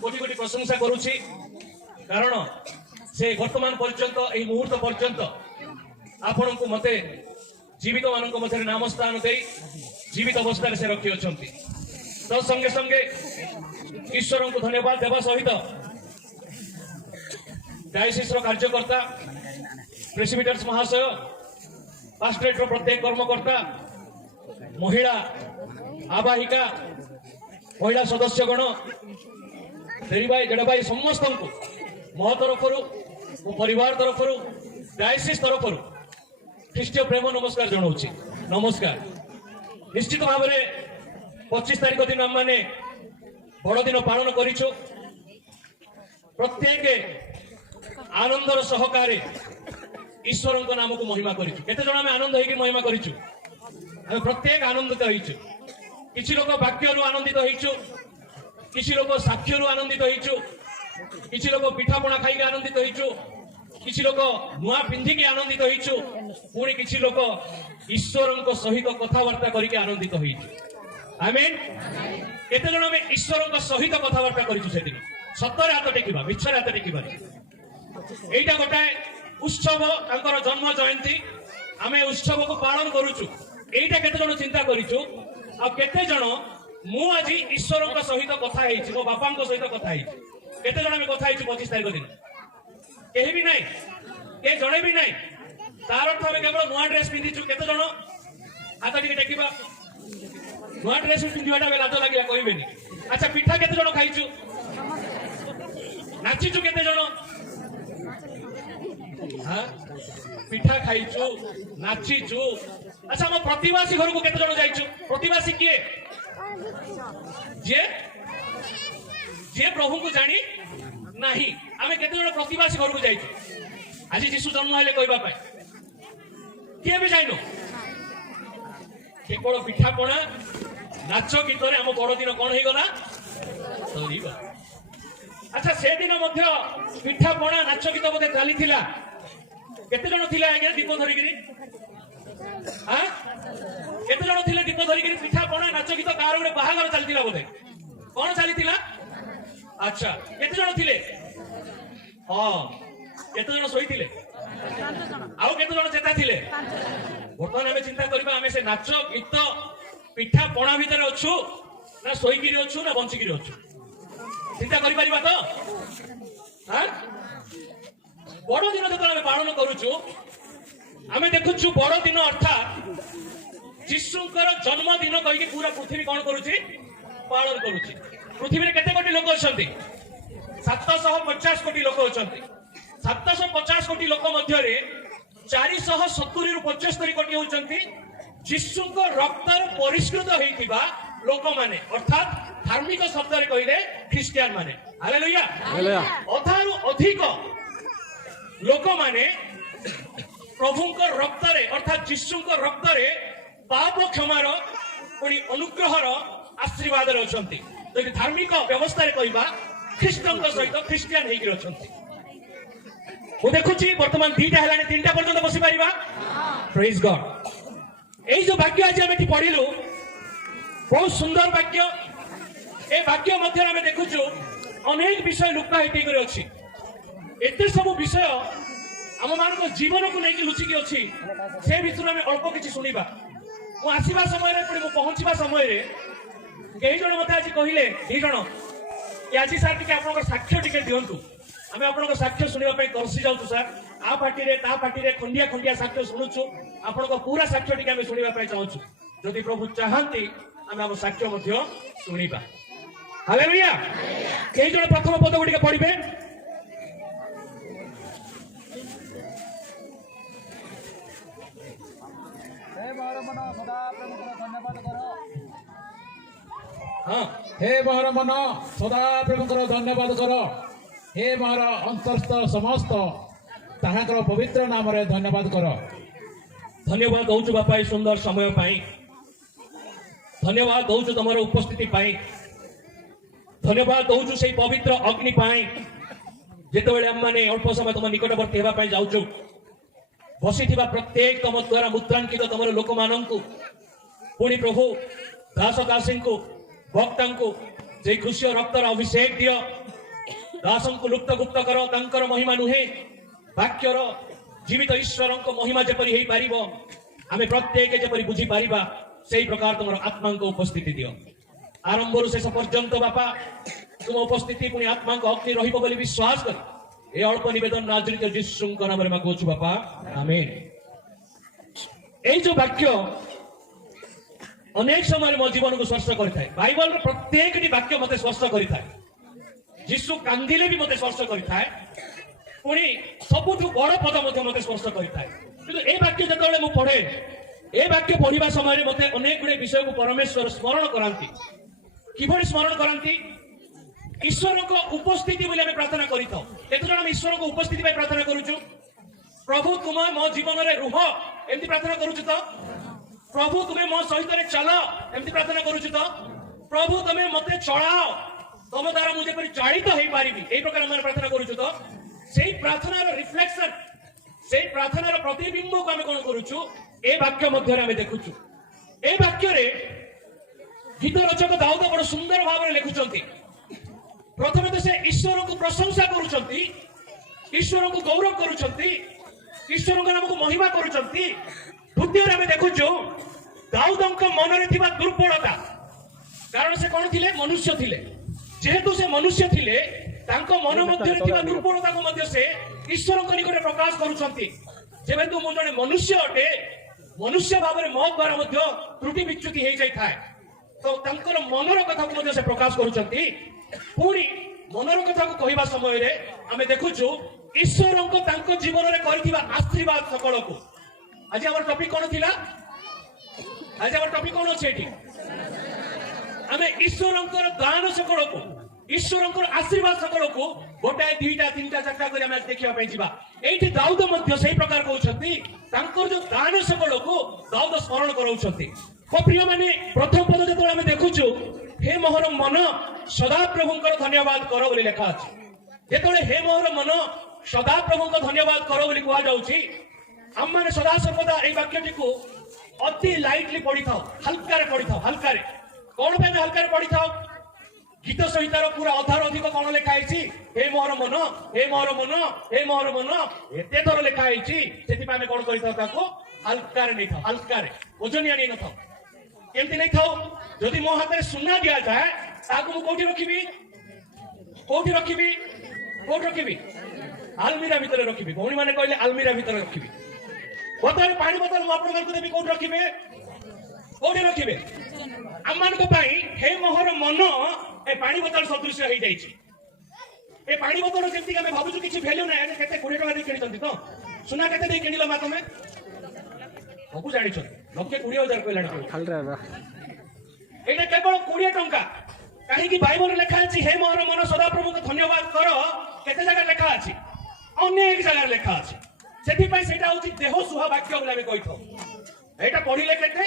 कोटी कोटी प्रशंसा करुछि कारण से वर्तमान पर्यंत एई मुहूर्त पर्यंत आपण को मते जीवित मानक मध्य नाम स्थान दे जीवित अवस्था से रखी अछंती। तो संगे संगे ईश्वर को धन्यवाद देवा सहित डायसिस रो कार्यकर्ता प्रेसिडेंट्स महाशय पास्ट्रेट रो प्रत्येक कर्मकर्ता महिला आवाहिका महिला सदस्यगण देरी भाई जड़ भाई समस्त को मो तरफ मो परिवार तरफ डायसिस तरफ ख्रीष्टीय प्रेम नमस्कार जनाऊँगी। नमस्कार। निश्चित भाव में 25 तारीख दिन आम मैंने बड़ दिन पालन करिछु। प्रत्येक आनंदर सहकार ईश्वर नाम को महिमा करिछु। केते जण आमे आनंद होइके महिमा करिछु। आमे प्रत्येक आनंदित होइछु। किछि लोक वाक्यरु आनंदित होइछु, किछि लोक साक्ष्यरु आनंदित होइछु, किछि लोक पिठापଣା खाइके आनंदित होइछु, किछि लोक नुआ पिंधिके आनंदित होइछु, पुणी किछि लोक ईश्वरଙ୍କ सहित कथावार्ता करिके आनंदित होइछु। आमेन। केते जण आमे ईश्वरଙ୍କ सहित कथावार्ता करिछु सेदिन सत्तर हाथ टेकिबा मिछर हाथ टेकिबा एटा गोटाए उत्सव तांकर जन्म जयंती आमे उत्सव को पालन करूछु। एटा केते जण चिंता करिछु आ केते जण मु आज ईश्वरଙ୍କ सहित कथा हेछि मो बापाଙ୍କ सहित कथा हेछि केते जण आमे कथा हेछि 25 तारिख दिन केही भी नाही के जणे भी नाही तार अर्थ आमे केवल नुआ ड्रेस पिंधिछु। केते जण हाथ टिके टेकिबा नुआ ड्रेस पिंधिबाटा लाज लागिला कहबेनी। अच्छा पिठा केते जण खाइछु नाचिछु केते जण हाँ पिठा खाइछु नाचिछु। अच्छा हम प्रतिवासी घर को केते जण जाइछु प्रतिवासी किए जे जे प्रभु को जानी नाही आमे केते जण प्रतिवासी घर को जाइछु। आज यीशु जन्म हेले कहबा पाए किए भी जाइनो केवल पिठा पणा नाच गीत रे हम बड़ दिन कौन गला सरीबा। अच्छा से दिन मध्य पिठा पणा नाच गीत बोधे चली थिला केते जण थिला आगे दीप धरिकिरी हां केते जण थिले दीप धरिकिरी पिठा पणा नाच गीत कार गोटे बाहागर चलतिला बोधे कौन चलीतिला। अच्छा केते जण थिले हां केते जण सोईतिले आउ केते जण चेता थिले। बर्तमान आमे चिंता करबा आमे से नाच गीत पिठा पणा भीतर अछु ना सोईकिरी अछु ना बंचिकिरी अछु चिंता करि परिबा तो हां बड़ दिन जो आम पालन करुचु आम देखुचु बड़ दिन अर्थात यीशुंकर जन्मदिन कहीकि पूरा पृथ्वी कौन करुची पालन करुची। पृथ्वी में केते कोटी लोक अछंती 750 कोटी लोक अछंती। 750 कोटी लोक मध्य रे 470 रु 75 कोटी होचंती यीशुंक रक्तर परिष्कृत होइतिबा लोक माने अर्थात धार्मिक शब्द रे कहिले ख्रिस्टियन माने। Hallelujah hallelujah. अधारु अधिक लोक माने प्रभुंक रक्तरे अर्थात यीशुंक रक्तरे पाप क्षमार पुणी अनुग्रहर आशीर्वाद अछंती। तो धार्मिक व्यवस्था रे कहबा ख्रिस्टन सहित ख्रिस्टियन हेकि अछंती। मु देखुची वर्तमान 2टा हेलानी 3टा पर्यंत बसी परिबा। Praise God. एई जो वाक्य आज हम एठी पढिलु बहुत सुंदर वाक्य। ए वाक्य मध्य आमे देखुचु अनेक विषय लुका हेति करे अछि। एते सब विषय आम मान जीवन को लेकिन लुचिकी अच्छी से विषय में अल्प किसी शुणा मु आसवा समय मु पहुंचा समय कई जन मत आज कहले दी जन आज सार टी आप साक्ष्य टी दिंतु आम आप साक्ष्य शुणापी तरसी जाऊँ सार आ पार्टी ता पार्टी खंडिया खंडिया साक्ष्य शुणुचु आपण पूरा साक्ष्य टी आम शुणापी चाहूँ जदि प्रभु चाहती आम आम साक्ष्य शुणा। हालेलुया। कई जन प्रथम पद गुड़िक पढ़े हे मोहर मन सदा प्रेम कर धन्यवाद कर हे मोहर अंतरस्थ समस्त ताहाकर पवित्र नाम रे धन्यवाद कर। धन्यवाद दौचु बापा सुंदर समय पाई धन्यवाद दौचु तुम उपस्थिति पाई धन्यवाद दौचु से पवित्र अग्नि पाई जिते बड़े आम मैंने अल्प समय तुम निकटवर्ती होगा जाऊँ बसी प्रत्येक तुम द्वारा मुद्रांकित तुम लोक मान पुणी प्रभु दास दासी को भक्ता को जे खुशी रक्तर अभिषेक दियो ଦାସଙ୍କୁ ଲୁପ୍ତ ଗୁପ୍ତ କର ତାଙ୍କର ମହିମା ନୁହେଁ ବାକ୍ୟର ଜୀବିତ ଈଶ୍ୱରଙ୍କ ମହିମା ଯେପରି ହେଇପାରିବ ଆମେ ପ୍ରତ୍ୟେକ ଯେପରି ବୁଝିପାରିବା ସେଇ ପ୍ରକାର ତୁମର ଆତ୍ମାଙ୍କ ଉପସ୍ଥିତି ଦିଅ ଆରମ୍ଭରୁ ଶେଷ ପର୍ଯ୍ୟନ୍ତ ବାପା ତୁମ ଉପସ୍ଥିତି ପୁଣି ଆତ୍ମାଙ୍କ ଅଗ୍ନି ରହିବ ବୋଲି ବିଶ୍ୱାସ କରି ଏ ଅଳ୍ପ ନିବେଦନ ନାଜରିତ ଯୀଶୁଙ୍କ ନାମରେ ମାଗୁଛୁ ବାପା ଆମେନ୍। এই যে বাক্য অনেক সময় মো জীবনকে স্পর্শ করে থাকে বাইবেল প্রত্যেকটি বাক্য মতে স্পর্শ করে থাকে যিশু কান্দিলে বি মতে স্পর্শ করে থাকে পুনি সবুঠু বড় পদ মধ্যে মতে স্পর্শ করে থাকে কিন্তু এই বাক্য যেতবে মু পড়ে এই বাক্য পড়িবা সময় মতে অনেক গুড়ে বিষয়কে পরমেশ্বর স্মরণ করান্তি কিভাবে স্মরণ করান্তি ঈশ্বরଙ୍କ উপস্থিতি বলে আমি প্রার্থনা করিথাও কেতজন আমি ঈশ্বরଙ୍କ উপস্থিতি পাই প্রার্থনা করুଛୁ प्रभु तुम मो जीवन में रुह एमती प्रार्थना करुछु तो प्रभु तुम्हें मो सहित चल एमती प्रार्थना करुछु तो प्रभु तुम्हें मते चलाओ तुम द्वारा मुझे पर चालित हो पारि एई प्रकार हम प्रार्थना करुछु तो सेई प्रार्थनार रिफ्लेक्शन सेई प्रार्थनार प्रतिबिंब को हम कोन करुछु ए वाक्य मध्य रे हम देखुछु ए वाक्य रे गीत रचक दाऊद बड़ सुंदर भाव में लिखुचंती प्रथमे तो से ईश्वर को प्रशंसा करुचंती ईश्वर को गौरव करुचंती ईश्वर नाम को महिमा करुचंती द्वितीय आम देखु दाऊदଙ୍କ ମନରେ ଥିବା ଦୁର୍ବଳତା କାରଣ ସେ କଣ ଥିଲେ ମନୁଷ୍ୟ ଥିଲେ ଯେହେତୁ ସେ ମନୁଷ୍ୟ ଥିଲେ ତାଙ୍କ ମନ ମଧ୍ୟରେ ଥିବା ଦୁର୍ବଳତାକୁ ମଧ୍ୟ ସେ ଈଶ୍ୱରଙ୍କ ନିକଟରେ ପ୍ରକାଶ କରୁଛନ୍ତି ଯେହେତୁ ମୁଁ ଜଣେ ମନୁଷ୍ୟ ଅଟେ ମନୁଷ୍ୟ ଭାବରେ ମୋ ଦ୍ୱାରା ମଧ୍ୟ ତ୍ରୁଟି ବିଚ୍ୟୁତି ହେଇଯାଇଥାଏ ତ ତାଙ୍କର ମନର କଥାକୁ ମଧ୍ୟ ସେ ପ୍ରକାଶ କରୁଛନ୍ତି ପୁଣି ମନର କଥାକୁ କହିବା ସମୟରେ ଆମେ ଦେଖୁଛୁ ଈଶ୍ୱରଙ୍କ ତାଙ୍କ ଜୀବନରେ କରିଥିବା ଆଶୀର୍ବାଦ সকলକୁ ଆଜି ଆମର ଟପିକ କଣ ଥିଲା ଆଜି ଆମର ଟପିକ କଣ ଅଛି ଏଠି ଆମେ ଈଶ୍ୱରଙ୍କର ଦାନ সকলକୁ ଈଶ୍ୱରଙ୍କର ଆଶୀର୍ବାଦ সকলକୁ ଗୋଟାଏ ଦୁଇଟା ତିନିଟା ଚାରିଟା କରି ଆମେ ଦେଖିବା ପାଇଁ ଯିବା ଏଇଠି ଦାଉଦ ମଧ୍ୟ ସେଇ ପ୍ରକାର କହୁଛନ୍ତି ତାଙ୍କର ଯୋଉ ଦାନ সকলକୁ ଦାଉଦ ସ୍ମରଣ କରାଉଛନ୍ତି ମୋ ପ୍ରିୟମାନେ ପ୍ରଥମ ପଦ ଯେତେବେଳେ ଆମେ ଦେଖୁଛୁ हे मोहर मन सदा प्रभुंकर धन्यवाद कर बोली लेखा अछि जेतोले हे मोहर मन सदा प्रभुंकर धन्यवाद कर बोली कुआ जाउछि हम माने सदा सर्वदा ए वाक्यटी को अति लाइटली पढ़ी थाओ हल्का रे कोन पे हल्का रे पढ़ी थाओ गीत सहितार पूरा अधार अधिक कोन लेखा आइछि हे मोहर मन हे मोहर मन हे मोहर मन एते थर लेखा आइछि सेति पामे कोन करि थाओ ताको हल्का रे नै थाओ हल्का रे ओजनिया नै न थाओ केमती नहीं थाओ जदि मो हाथ में सुना दिया जाए ताकू मु कोठी रखिबी आलमीरा भीतर रखिबी भौणी माने कहले आलमीरा भीतर रखिबी बोतल पानी बोतल मु आपन को देबी कोठी रखिबे अम्मान को पाई हे मोहर मन ए पानी बोतल सदृश हो जाइछि ए पानी बोतल जेमती के हम भाबुछु किछि वैल्यू नै केते 20 टका दे किनिचंती तो सुना केते दे किनिलो मा तमे सबू जानी लक्षे 20,000 कहला एटा केवल 20 टंका कहीं बाइबल लेखा अछि हे मोहर मन सदा प्रभु को धन्यवाद कर केते जगह लेखा अछि अनेक जगह लेखा अछि सेति पई सेटा होछि देह सुहा वाक्य बोले हम कहिथो एटा पढिले केते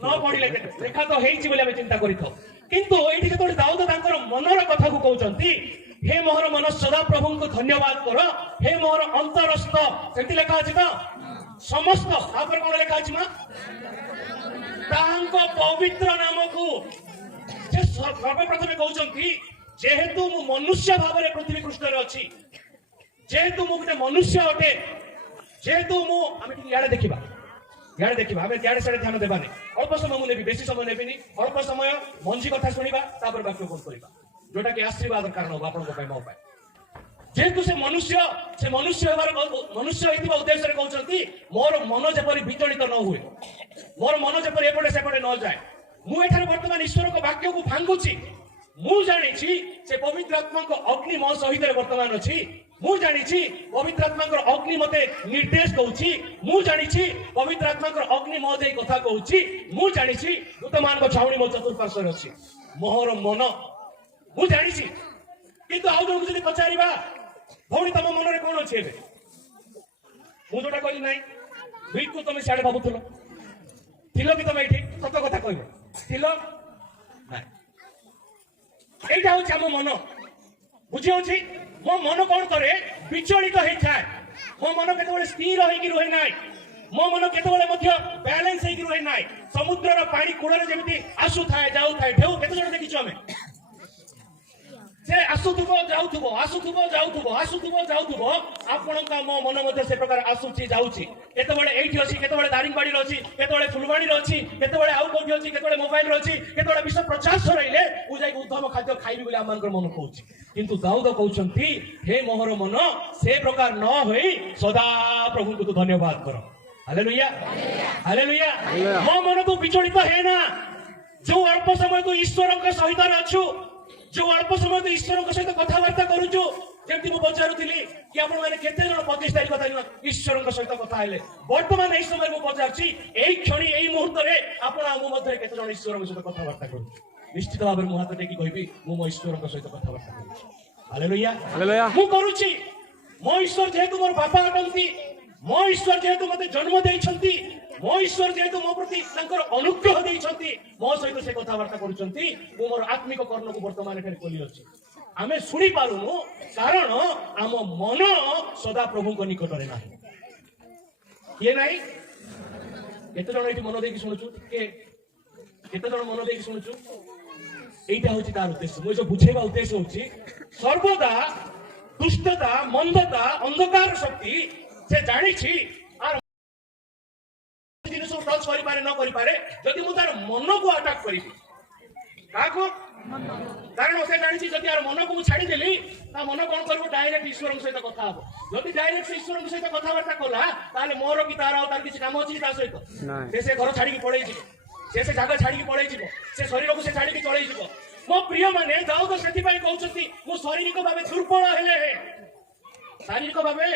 न पढिले केते लेखा तो हेइछि बोले हम चिंता करिथो किंतु एठी के तोडी दाऊद तांकर मनर कथा को कहउचंती हे मोहर मन सदा प्रभु को धन्यवाद कर हे मोहर अंतरस्थ सेति लेखा अछि तो समस्त आपन कोन लेखा अछि मा तांको पवित्र नाम को जे सर्वप्रथम कहउचंती जेहेतु मु मनुष्य भाबरे पृथ्वी पृष्ठ रे अछि जेहेतु मु गुटे मनुष्य अटे जेहेतु मु आमे याडे देखिबा आमे याडे साडे ध्यान देबानी अल्प समय मु नेबी बेसी समय नेबिनी अल्प समय मंजी कथा सुनिबा तापर वाक्य कोन करिबा जोटा कि आशीर्वाद कारण हो आपन को पय मो पय जेहेतु से मनुष्य हेतिबा उद्देश्य रे कहउचंती मोर मन जेपरि विचलित न हुए मोर मन जेपरि एपटे सेपटे न जाए मु एठारे वर्तमान ईश्वर को वाक्य को भांगुची मु जानिछि से पवित्र आत्मा को अग्नि मो सहित रे वर्तमान अछि मु जानिछि पवित्र आत्मा को अग्नि मते निर्देश कहउची मु जानिछि पवित्र आत्मा को अग्नि मो देई कथा कहउची मु जानिछि दूतमान को छाउणी मो चतुर्पार्श्व रे अछि मोर मन मु जानिछि किंतु आउ जण जदि पचारिबा भौणी तम मन रे कोन अछि एबे मु जोटा कहली नाही बिल्कुल तमे साडे भाबुथलो थिलो कि तमे एठी सत कथा कहबो थिलो नाही एटा होछि हम मन बुझि होछि मो मन कोन करे विचलित हेइ थाए मो मन केतबेले स्थिर होई कि रहे नाही मो मन केतबेले मध्य बैलेंस हेइ कि रहे नाही समुद्र रो पानी कूଳରେ जेमिति आसु थाए जाउ थाए ढेउ केते जण देखिछु हमें से आसुथुबो जाउथुबो आसुथुबो जाउथुबो आसुथुबो जाउथुबो आपणका मो मन मध्ये से प्रकार आसुची जाउची केतेबेले एठी अछि केतेबेले दारिंगबाड़ी रो अछि केतेबेले फुलवाड़ी रो अछि केतेबेले आउ कोठी अछि केतेबेले मोबाइल रो अछि केतेबेले विश्व प्रचार सराइले उ जाई उद्धम खाद्य खाइबी बोली आमानकर मन कहउची किंतु दाऊद कहउचंती हे मोहर मन से प्रकार न होई सदा प्रभु को धन्यवाद करो हालेलुया हालेलुया मो मन तू विचलित है ना जो अल्प समय तू ईश्वर के सहित अछु जो अल्प समय तू ईश्वर के सहित कथावार्ता करूछु जेमती मु पचारुथिली कि आपण माने केते जण 25 तारिख दिन ईश्वर के सहित कथा हेले वर्तमान एई समय मु पचारछि एई क्षणी एई मुहूर्त रे आपण आमु मध्ये केते जण ईश्वर के सहित कथावार्ता करूछु निश्चित भाबे मु हाथ टेकी कहबी मु मो ईश्वर के सहित कथावार्ता करूछु हालेलुया हालेलुया मु करूछि मो ईश्वर जेहेतु मोर बापा अटंती मो ईश्वर जेहेतु मते जन्म देइछंती मो ईश्वर जेहेतु मो प्रति तांकर अनुग्रह देइछंती मो सहित से कथावार्ता करूछंती मु मोर आत्मिक कर्ण को वर्तमान एठारे खोली अछि आमे सुनी पारुनु कारण आम मन सदा प्रभु को निकट रे नाही ये नाही केते जण एठी मन देकी सुनुछु के केते जण मन देकी सुनुछु एटा होची तार उद्देश्य मु जो बुझेबा उद्देश्य होची सर्वदा दुष्टता मंदता अंधकार शक्ति से जानी छी आर जिनिस टच करि पारे न करि पारे जदि मु तार मन को अटैक करी काको कारण से जानी छी जदि आर मन को छाडी देली ता मन कोन करबो डायरेक्ट ईश्वर सहित कथा हबो जदि डायरेक्ट ईश्वर सहित कथा वार्ता कोला ताले मोर की तार किछि काम अछि ता सहित से घर छाडी के पळै छी से जगह छाडी के पळै जीवो से शरीर को से छाडी के चलै जीवो मो प्रिय माने जाओ तो सेति पई कहउछथि मो शारीरिक भाबे दुर्बल हेले हे शारीरिक भाबे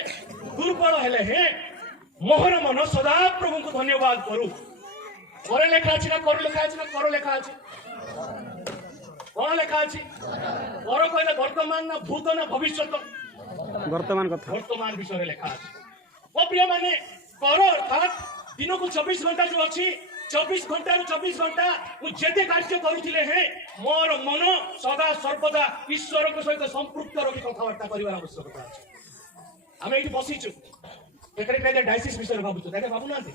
दुर्बल हेले हे मोहर मन सदा प्रभु को धन्यवाद करू करे लेखा अछि ना कर लेखा अछि ना कर लेखा अछि कोन लेखा अछि कर कहले वर्तमान ना भूत ना भविष्यत वर्तमान विषय लेखा अछि ओ प्रिय माने कर अर्थात दिन को 24 घंटा जो अछि 24 घंटा रु 24 घंटा मु जेते कार्य करूथिले हे मोर मन सदा सर्वदा ईश्वर के सहित संपृक्त रखि कथावार्ता करिवार आवश्यकता अछि आमे एठी बसिछु एकरे काजे डायसिस विषय भाबुछु ताके भाबु नांती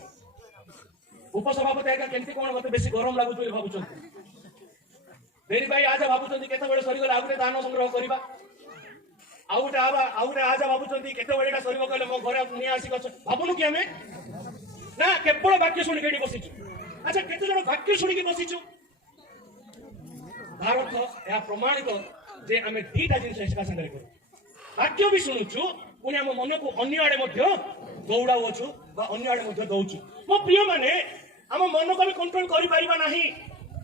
उपसभापति एका केमती कोन मते बेसी गरम लागुछु बोली भाबुछन देरी भाई आज भाबुछन केते बेले सरी गला आउटे दान संग्रह करिबा आउटे आज भाबुछन केते बेले एटा सरीबो कहले मो घरे नि आसी गछ भाबुनु कि हमें ना केवल वाक्य सुनि केडी बसिछु अच्छा केते जण वाक्य सुनि के बसिछु भारत या प्रमाणित जे हमें दीटा जिनिस एका संगे करू वाक्य भी शुणुछु पुणी आम मन को अन्य आड़े दौड़ाऊछु अन्य आड़े दौचु मो प्रिय माने आम मन को कंट्रोल करि परिबा नाही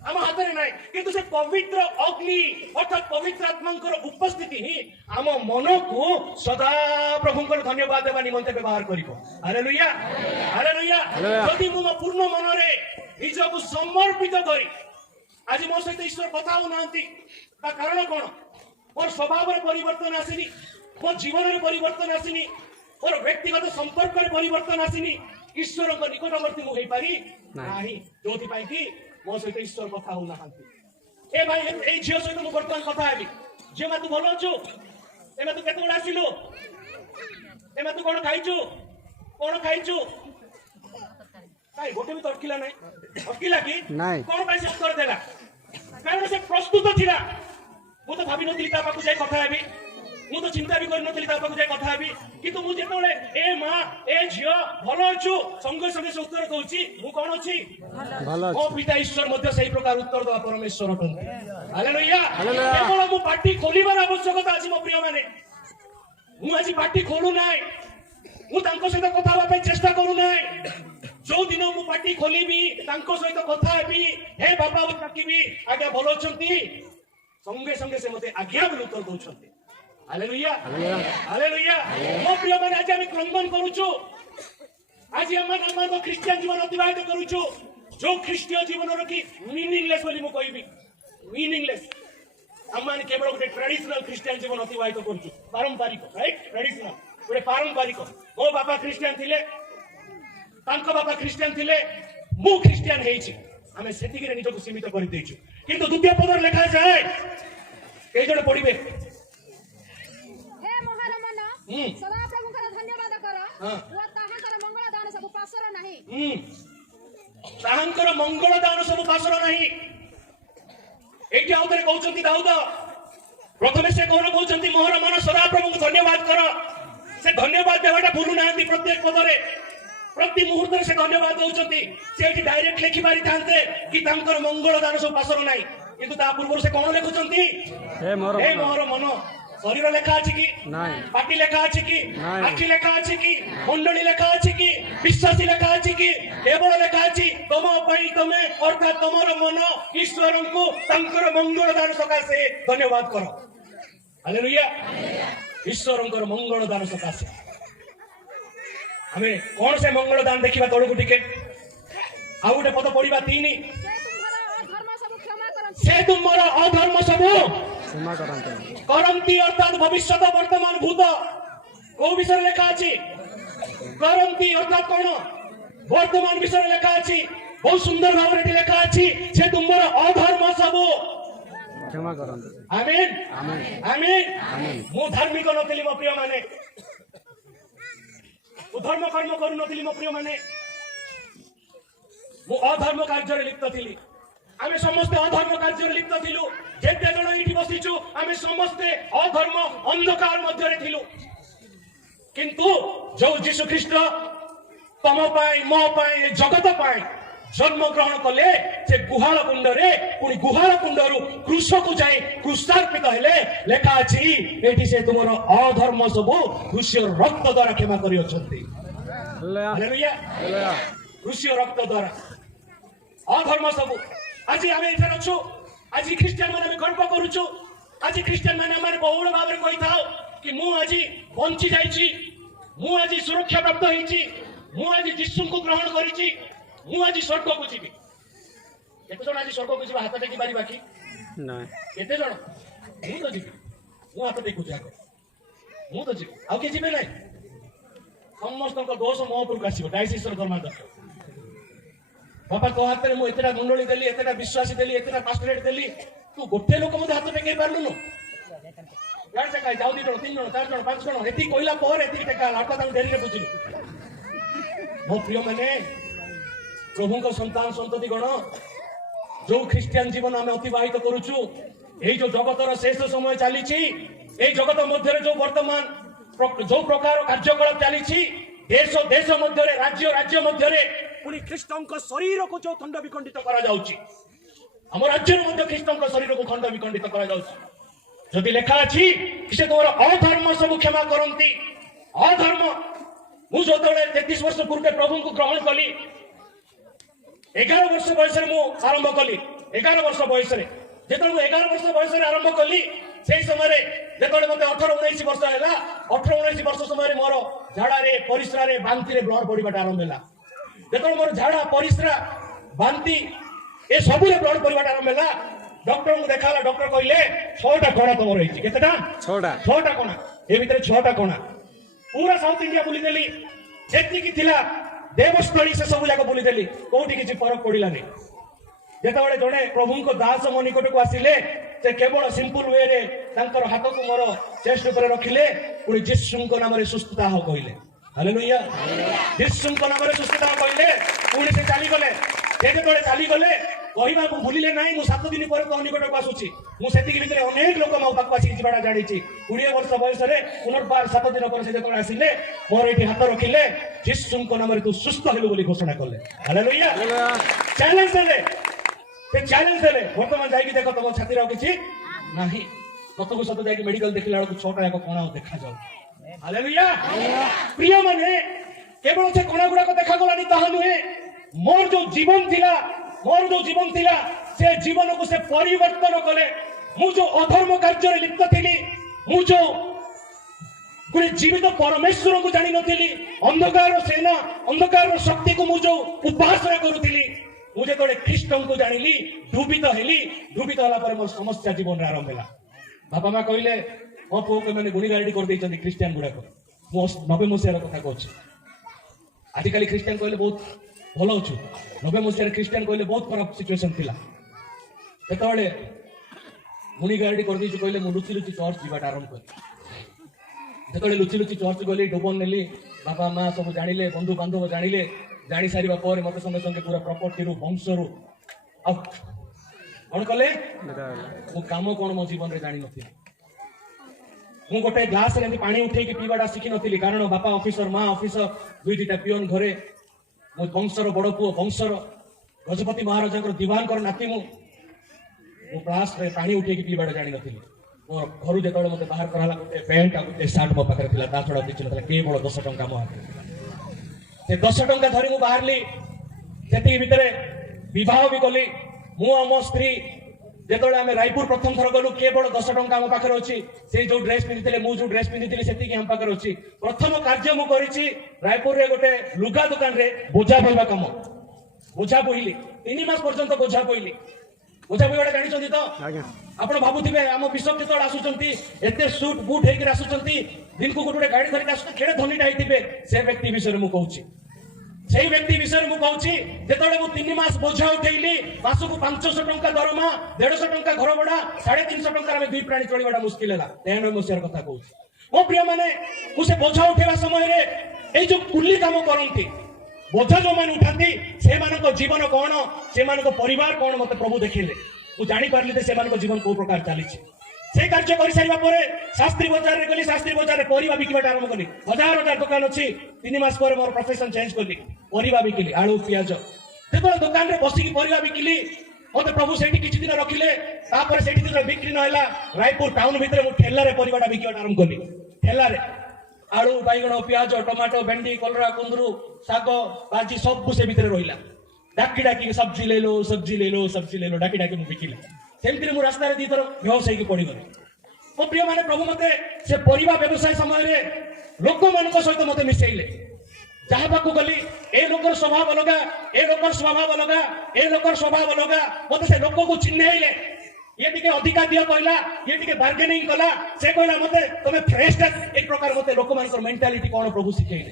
आम हाथ में नाही किंतु से पवित्र अग्नि अर्थात पवित्र आत्मांकर उपस्थिति ही आम मन को सदा प्रभु को धन्यवाद देवा निमंते व्यवहार करिवो हालेलुया हालेलुया जदि मो पूर्ण मन रे निज को समर्पित करी आज मो सहित ईश्वर कथा हो नांती ता कारण कोन मोर स्वभाव रे परिवर्तन आसीनी मोर जीवन रे परिवर्तन आसीनी मोर व्यक्तिगत संपर्क रे परिवर्तन आसीनी ईश्वर को निकटवर्ती मु होई पारी नाही जोथि पाई कि मो सहित ईश्वर कथा हो नांती ए भाई ए झियो सहित मु वर्तमान कथा हेबी जे मा तू भलो छु एमे तू केते बडा आसिलो एमे तू कोन खाइछु काई गोटे भी तड़किला नाही अटकिला कि कोन पाई से उत्तर देला कारण से प्रस्तुत थिला मु तो भाबी नथिली ता पाकु जाय कथा हेबी मु तो चिंता भी कर नथिली ता पाकु जाय कथा हेबी किंतु मु जेतोले ए मां ए झियो भलो अछु संगे संगे से उत्तर कहूची मु कोन अछि भलो ओ पिता ईश्वर मध्ये सही प्रकार उत्तर दवा परमेश्वर अटंती हालेलुया केवल मु पार्टी खोलिबार आवश्यकता अछि मो प्रिय माने मु आज पार्टी खोलु नाय मु तांको सहित कथा होबा पे चेष्टा करू नाय जो दिन मु पार्टी खोलिबी तांको सहित कथा हेबी हे बाबा ताकिबी आज्ञा भलो अछंती संगे संगे से मते आज्ञा भी उत्तर दउछंती हालेलुया हालेलुया मो प्रिय माने आज हम क्रंदन करूछु आज हम क्रिश्चियन जीवन अतिबाहित करूछु जो ख्रीष्टीय जीवन रखी मीनिंगलेस बोली मु कहबी मीनिंगलेस हम केवल गोटे ट्रेडिशनल क्रिश्चियन जीवन अतिबाहित करूछु पारंपरिक राइट ट्रेडिशनल गोटे पारंपरिक मो बापा क्रिश्चियन थिले तांको बापा क्रिश्चियन थिले मु क्रिश्चियन हेछि हमें सेतिक रे निजको सीमित कर देछु किंतु द्वितीय पदर लिखा जाए के जणे पढिबे हे मोहन मन सदा प्रभु कर धन्यवाद कर व ताहाकर मंगल दान सब पासर नाही ताहाकर मंगल दान सब पासर नाही एठी आउतरे कहउचंती दाऊद प्रथमे से कोन कहउचंती प्रति मोहर मन सदा प्रभु को धन्यवाद कर से धन्यवाद देवाटा भूलु ना प्रत्येक पदरे प्रति मुहूर्त से धन्यवाद दौरान से डायरेक्ट लिखि पारि थांते कि तांकर मंगल दान सब पासर नाही किंतु ता पूर्व से कोन लिखुचंती हे मोहर मन शरीर लेखा अछि कि नाही पाटी लेखा अछि कि आखि लेखा अछि कि मंडली लेखा अछि कि विश्वासी लेखा अछि कि केवल लेखा अछि तम पई तमे अर्थात तमर मन ईश्वर को तांकर मंगल दान सकासे धन्यवाद करो हालेलुया ईश्वर मंगल दान सकासे हमें कौन से मंगल दान देखिबा तळकु टिके आ गोटे पद पढिबा 3 से तुमरा अधर्म सब क्षमा करंती अर्थात भविष्य वर्तमान भूत को विषय लेखा अछि करंती अर्थात कोन वर्तमान विषय लेखा अछि बहुत सुंदर भाव रे लेखा अछि से तुमरा अधर्म सब क्षमा करंती आमीन आमीन आमीन मु धार्मिक नथिली मो प्रिय माने धर्म कर्म करू नथिली मो प्रिय माने मु अधर्म कार्य लिप्त थिली आमे समस्त अधर्म कार्य लिप्त थिलु जेते जण इठी बसिछु आमे समस्त अधर्म अंधकार मध्य रे थिलु किंतु जो यीशु ख्रीष्ट तम पाई मो पाई जगत पाई जन्म ग्रहण कले से गुहाल कुंड रे पुनी गुहाल कुंडरु क्रूस को जाई क्रूसार्पित हेले लेखा अछि एठी से तुमरो अधर्म सब क्रूसीय रक्त द्वारा क्षमा करि अछंती हालेलुया हालेलुया क्रूसीय रक्त द्वारा अधर्म सब आज आमे एठार अछु आज ख्रिस्टियन माने गर्व करूछु आज ख्रिस्टियन माने बहुल भाव रे कहि थाओ कि मु आज बंची जाईची मु आज सुरक्षा प्राप्त होईची मु आज यीशु को ग्रहण करिची मु आज स्वर्ग को जीवी केते जण आज स्वर्ग को जीवा हाथ टेकी पारी बाकी नाही केते जण मु तो जीवी मु हाथ टेकु जाको मु तो जीवी आ के जीवे नाही समस्त को दोष मो पर कासिबो डायसिस र धर्माध्यक्ष बाबा तो हाथ रे मु एतरा मंडली देली एतरा विश्वासी देली एतरा पास्टरेट देली तू गोटे लोक मते हाथ टेकै पारलु न यार से काय जाउ दी जण 3 जण 4 जण 5 जण एती कोइला पर एती टेका अर्थात हम देरी रे बुझिलु मो प्रिय माने प्रभु को संतान संतति गण जो ख्रिस्टियन जीवन आम अतिवाहित करुचु ए जो जगतर शेष समय चली ए जगत मध्य जो वर्तमान जो प्रकार कार्यकलाप चली देश देश मध्य राज्य राज्य मध्य पुणी ख्रीष्ट शरीर को जो खंड विखंडित करा जाउची हम राज्य मध्य ख्रीष्ट शरीर को खंड विखंडित करा जाउची जदि लेखा अछि कि से तोर अधर्म सब क्षमा करंती अधर्म मु जो 33 वर्ष पूर्व प्रभु को ग्रहण कली 11 वर्ष बयस मु आरंभ कली 11 वर्ष बयस जेतले मु 11 वर्ष बयस आरंभ कली से समय जेतले मते 18 19 वर्ष हैला 18 19 वर्ष समय मोर झाड़ा रे परिस्रा रे बांती रे ब्लड पड़ीबाटा आरंभ हैला जेतले मोर झाड़ा परिस्रा बांती ए सब रे ब्लड पड़ीबाटा आरंभ हैला डॉक्टर को देखाला डॉक्टर कहले 6टा कोणा तमर होईची केतेटा 6टा कोणा ए भीतर 6टा कोणा पूरा साउथ इंडिया बुली देली जेति की थिला देवस्थली से सब जाक बुली देली कोठी किछि फरक पड़िलानी जेतबेले जणे प्रभु को दास मो निकट को आसिले से केवल सिंपल वे रे तांकर हाथ को मोर चेस्ट ऊपर रखिले पुनी यीशु को नाम रे सुस्थता हो कहिले हालेलुया यीशु को नाम रे सुस्थता कहिले पुनी से चाली गले जेतबेले चाली गले कहिबा को भूलिले नाही मु 7 दिन पर तो निकट को आसुची मु सेति के भीतर अनेक लोक मो पाक आसी जिबाडा जानिची 20 वर्ष बयस रे पुनर्बार 7 दिन पर से जेतबेले आसिले मोर एठी हाथ रखिले यीशु को नाम रे तू सुस्थ हेलु बोली घोषणा करले हालेलुया चैलेंज देले ते चैलेंज देले वर्तमान जाई कि देखो तम छाती रा किछि नाही कत को सत जाई कि मेडिकल देखिला को छोटा एक कोणा देखा जाऊ हालेलुया प्रिय माने केवल से कोणा गुडा को देखा गलानी ताहा नुहे मोर जो जीवन थिला से जीवन को से परिवर्तन कले मु जो अधर्म कार्य रे लिप्त थिली मु जो गुरे जीवित परमेश्वर को जानि नथिली अंधकार सेना अंधकार शक्ति को मु जो उपासना करूथिली मुझे तोड़े ख्रीष्ट को जानिली डूबित होला पर मोर समस्या जीवन रे आरंभ होला बापा मां कहले मो पो के माने गुणी गाड़ी कर दैछन ख्रीस्टियन गुडा को मो 90 मसिया कथा कहछ आजिकली ख्रीस्टियन कहले बहुत भलो छु 90 मसिया ख्रीस्टियन कहले बहुत खराब सिचुएशन थिला तेतबेले गुणी गाड़ी कर दैछु कहले मो लुचि लुचि चर्च जीवाटा आरंभ कर जेतबेले लुचि लुचि चर्च गली डोबन नेली बापा मां सब जानिले बंधु बांधव जानिले जानी सारिबा पर मते संगे संगे पूरा प्रॉपर्टी रु वंश रु अब कोन कले मो काम कोन मो जीवन रे जानि नथि ମୁଁ ଗୋଟେ ଗ୍ଲାସରେ ଏମିତି ପାଣି ଉଠେଇକି ପିଇବାଟା ଶିଖିନଥିଲି କାରଣ ବାପା ଅଫିସର ମା ଅଫିସର ଦୁଇ ଦିଟା ପିଅନ ଘରେ ମୁଁ ବଂଶର ବଡ ପୁଅ ବଂଶର ଗଜପତି ମହାରାଜାଙ୍କର ଦିୱାନଙ୍କର ନାତି ମୁଁ ଗ୍ଲାସରେ ପାଣି ଉଠେଇକି ପିଇବାଟା ଜାଣିନଥିଲି ମୋର ଘରୁ ଯେତେବେଳେ ମତେ ବାହାର କରାହେଲା ଗୋଟେ ପ୍ୟାଣ୍ଟ ଆଉ ଗୋଟେ ସାର୍ଟ ମୋ ପାଖରେ ଥିଲା ତା ଛଡା କିଛି ନଥିଲା କେବଳ 10 ଟଙ୍କା ମୋ ହାତରେ ସେ 10 ଟଙ୍କା ଧରି ମୁଁ ବାହାରିଲି ସେତିକି ଭିତରେ ବିବାହ ବି କଲି ମୁଁ ଆଉ ମୋ ସ୍ତ୍ରୀ ଯେତେବେଳେ ଆମେ ରାୟପୁର ପ୍ରଥମ ଥର ଗଲୁ କେବଳ 10 ଟଙ୍କା ଆମ ପାଖରେ ଅଛି ସେ ଯୋଉ ଡ୍ରେସ ପିନ୍ଧିଥିଲେ ମୁଁ ଯୋଉ ଡ୍ରେସ ପିନ୍ଧିଥିଲି ସେତିକି ଆମ ପାଖରେ ଅଛି ପ୍ରଥମ କାର୍ଯ୍ୟ ମୁଁ କରିଛି ରାୟପୁରରେ ଗୋଟେ ଲୁଗା ଦୋକାନରେ ବୋଝା ବୋହିବା କାମ ବୋଝା ବୋହିଲି 3 ମାସ ପର୍ଯ୍ୟନ୍ତ ବୋଝା ବୋହିଲି ବୋଝା ବୋହିବାଟା ଜାଣିଛନ୍ତି ତ ଆପଣ ଭାବୁଥିବେ ଆମ ବିଶପ ଯେତେବେଳେ ଆସୁଛନ୍ତି ଏତେ ସୁଟ ବୁଟ ହେଇକି ଆସୁଛନ୍ତି ଦିନକୁ ଗୋଟେ ଗାଡି ଧରିକି ଆସୁଛନ୍ତି କେଡେ ଧନୀଟା ହେଇଥିବେ ସେ ବ୍ୟକ୍ତି ବିଷୟରେ ମୁଁ କହୁଛି সেই ব্যক্তি বিষয়ে মু কହୁছি যেতবে মু 3 মাস বোঝা উঠেইলি মাসকু 500 টঙ্কা দরমা 150 টঙ্কা ঘর ভড়া 350 টঙ্কার আমি দুই প্রাণী চলিবাটা মুশকিল হেলা 93 মସିହାର কথা কହୁছি ମୋ ପ୍ରିୟ ମାନେ ମୁଁ ସେ ବୋଝା ଉଠେଇବା ସମୟରେ ଏଇ ଯୋଉ କୁଲି କାମ କରନ୍ତି ବୋଝା ଯୋଉମାନେ ଉଠାନ୍ତି ସେମାନଙ୍କ ଜୀବନ କଣ ସେମାନଙ୍କ ପରିବାର କଣ ମତେ ପ୍ରଭୁ ଦେଖିଲେ ମୁଁ ଜାଣି ପାରିଲି ଯେ ସେମାନଙ୍କ ଜୀବନ କୋଉ ପ୍ରକାର ଚାଲିଛି সেই କାର୍ଯ୍ୟ କରି ସାରିବା ପରେ ଶାସ୍ତ୍ରୀ ବଜାରରେ ଗଲି ଶାସ୍ତ୍ରୀ ବଜାରରେ ପରିବା ବିକିବାଟା ଆରମ୍ଭ କଲି ହଜାର ହଜାର ଦୋକାନ ଅଛି 3 ମାସ ପରେ ମୋର ପ୍ରଫେସନ ଚେଞ୍ଜ କଲି ପରିବା ବିକିଲି ଆଳୁ ପିଆଜ ଯେତେବେଳେ ଦୋକାନରେ ବସିକି ପରିବା ବିକିଲି ମତେ ପ୍ରଭୁ ସେଇଠି କିଛି ଦିନ ରଖିଲେ ତାପରେ ସେଇଠି ଯେତେବେଳେ ବିକ୍ରି ନ ହେଲା ରାୟପୁର ଟାଉନ ଭିତରେ ମୁଁ ଠେଲାରେ ପରିବାଟା ବିକିବାଟା ଆରମ୍ଭ କଲି ଠେଲାରେ ଆଳୁ ବାଇଗଣ ପିଆଜ ଟମାଟୋ ଭେଣ୍ଡି କଲରା କୁନ୍ଦୁରୁ ଶାଗ ଭାଜି ସବୁ ସେ ଭିତରେ ରହିଲା ଡାକି ଡାକି ସବ୍ଜି ଲେଲୋ ଡାକି ଡାକି ମୁଁ ବିକିଲି ସେମିତିରେ ମୁଁ ରାସ୍ତାରେ ଦିଥର ବେହୋସ ହେଇକି ପଡିଗଲି ମୋ ପ୍ରିୟ ମାନେ ପ୍ରଭୁ ମତେ ସେ ପରିବା ବ୍ୟବସାୟ ସମୟରେ ଲୋକମାନଙ୍କ ସହିତ ମତେ ମିଶେଇଲେ ଯାହା ପାଖକୁ ଗଲି ଏ ଲୋକର ସ୍ୱଭାବ ଅଲଗା ଏ ଲୋକର ସ୍ୱଭାବ ଅଲଗା ଏ ଲୋକର ସ୍ୱଭାବ ଅଲଗା ମତେ ସେ ଲୋକକୁ ଚିହ୍ନେଇଲେ ଇଏ ଟିକେ ଅଧିକା ଦିଅ କହିଲା ଇଏ ଟିକେ ବାର୍ଗେନିଂ କଲା ସେ କହିଲା ମତେ ତମେ ଫ୍ରେଶଟା ଏକ ପ୍ରକାର ମତେ ଲୋକମାନଙ୍କର ମେଣ୍ଟାଲିଟି କଣ ପ୍ରଭୁ ଶିଖେଇଲେ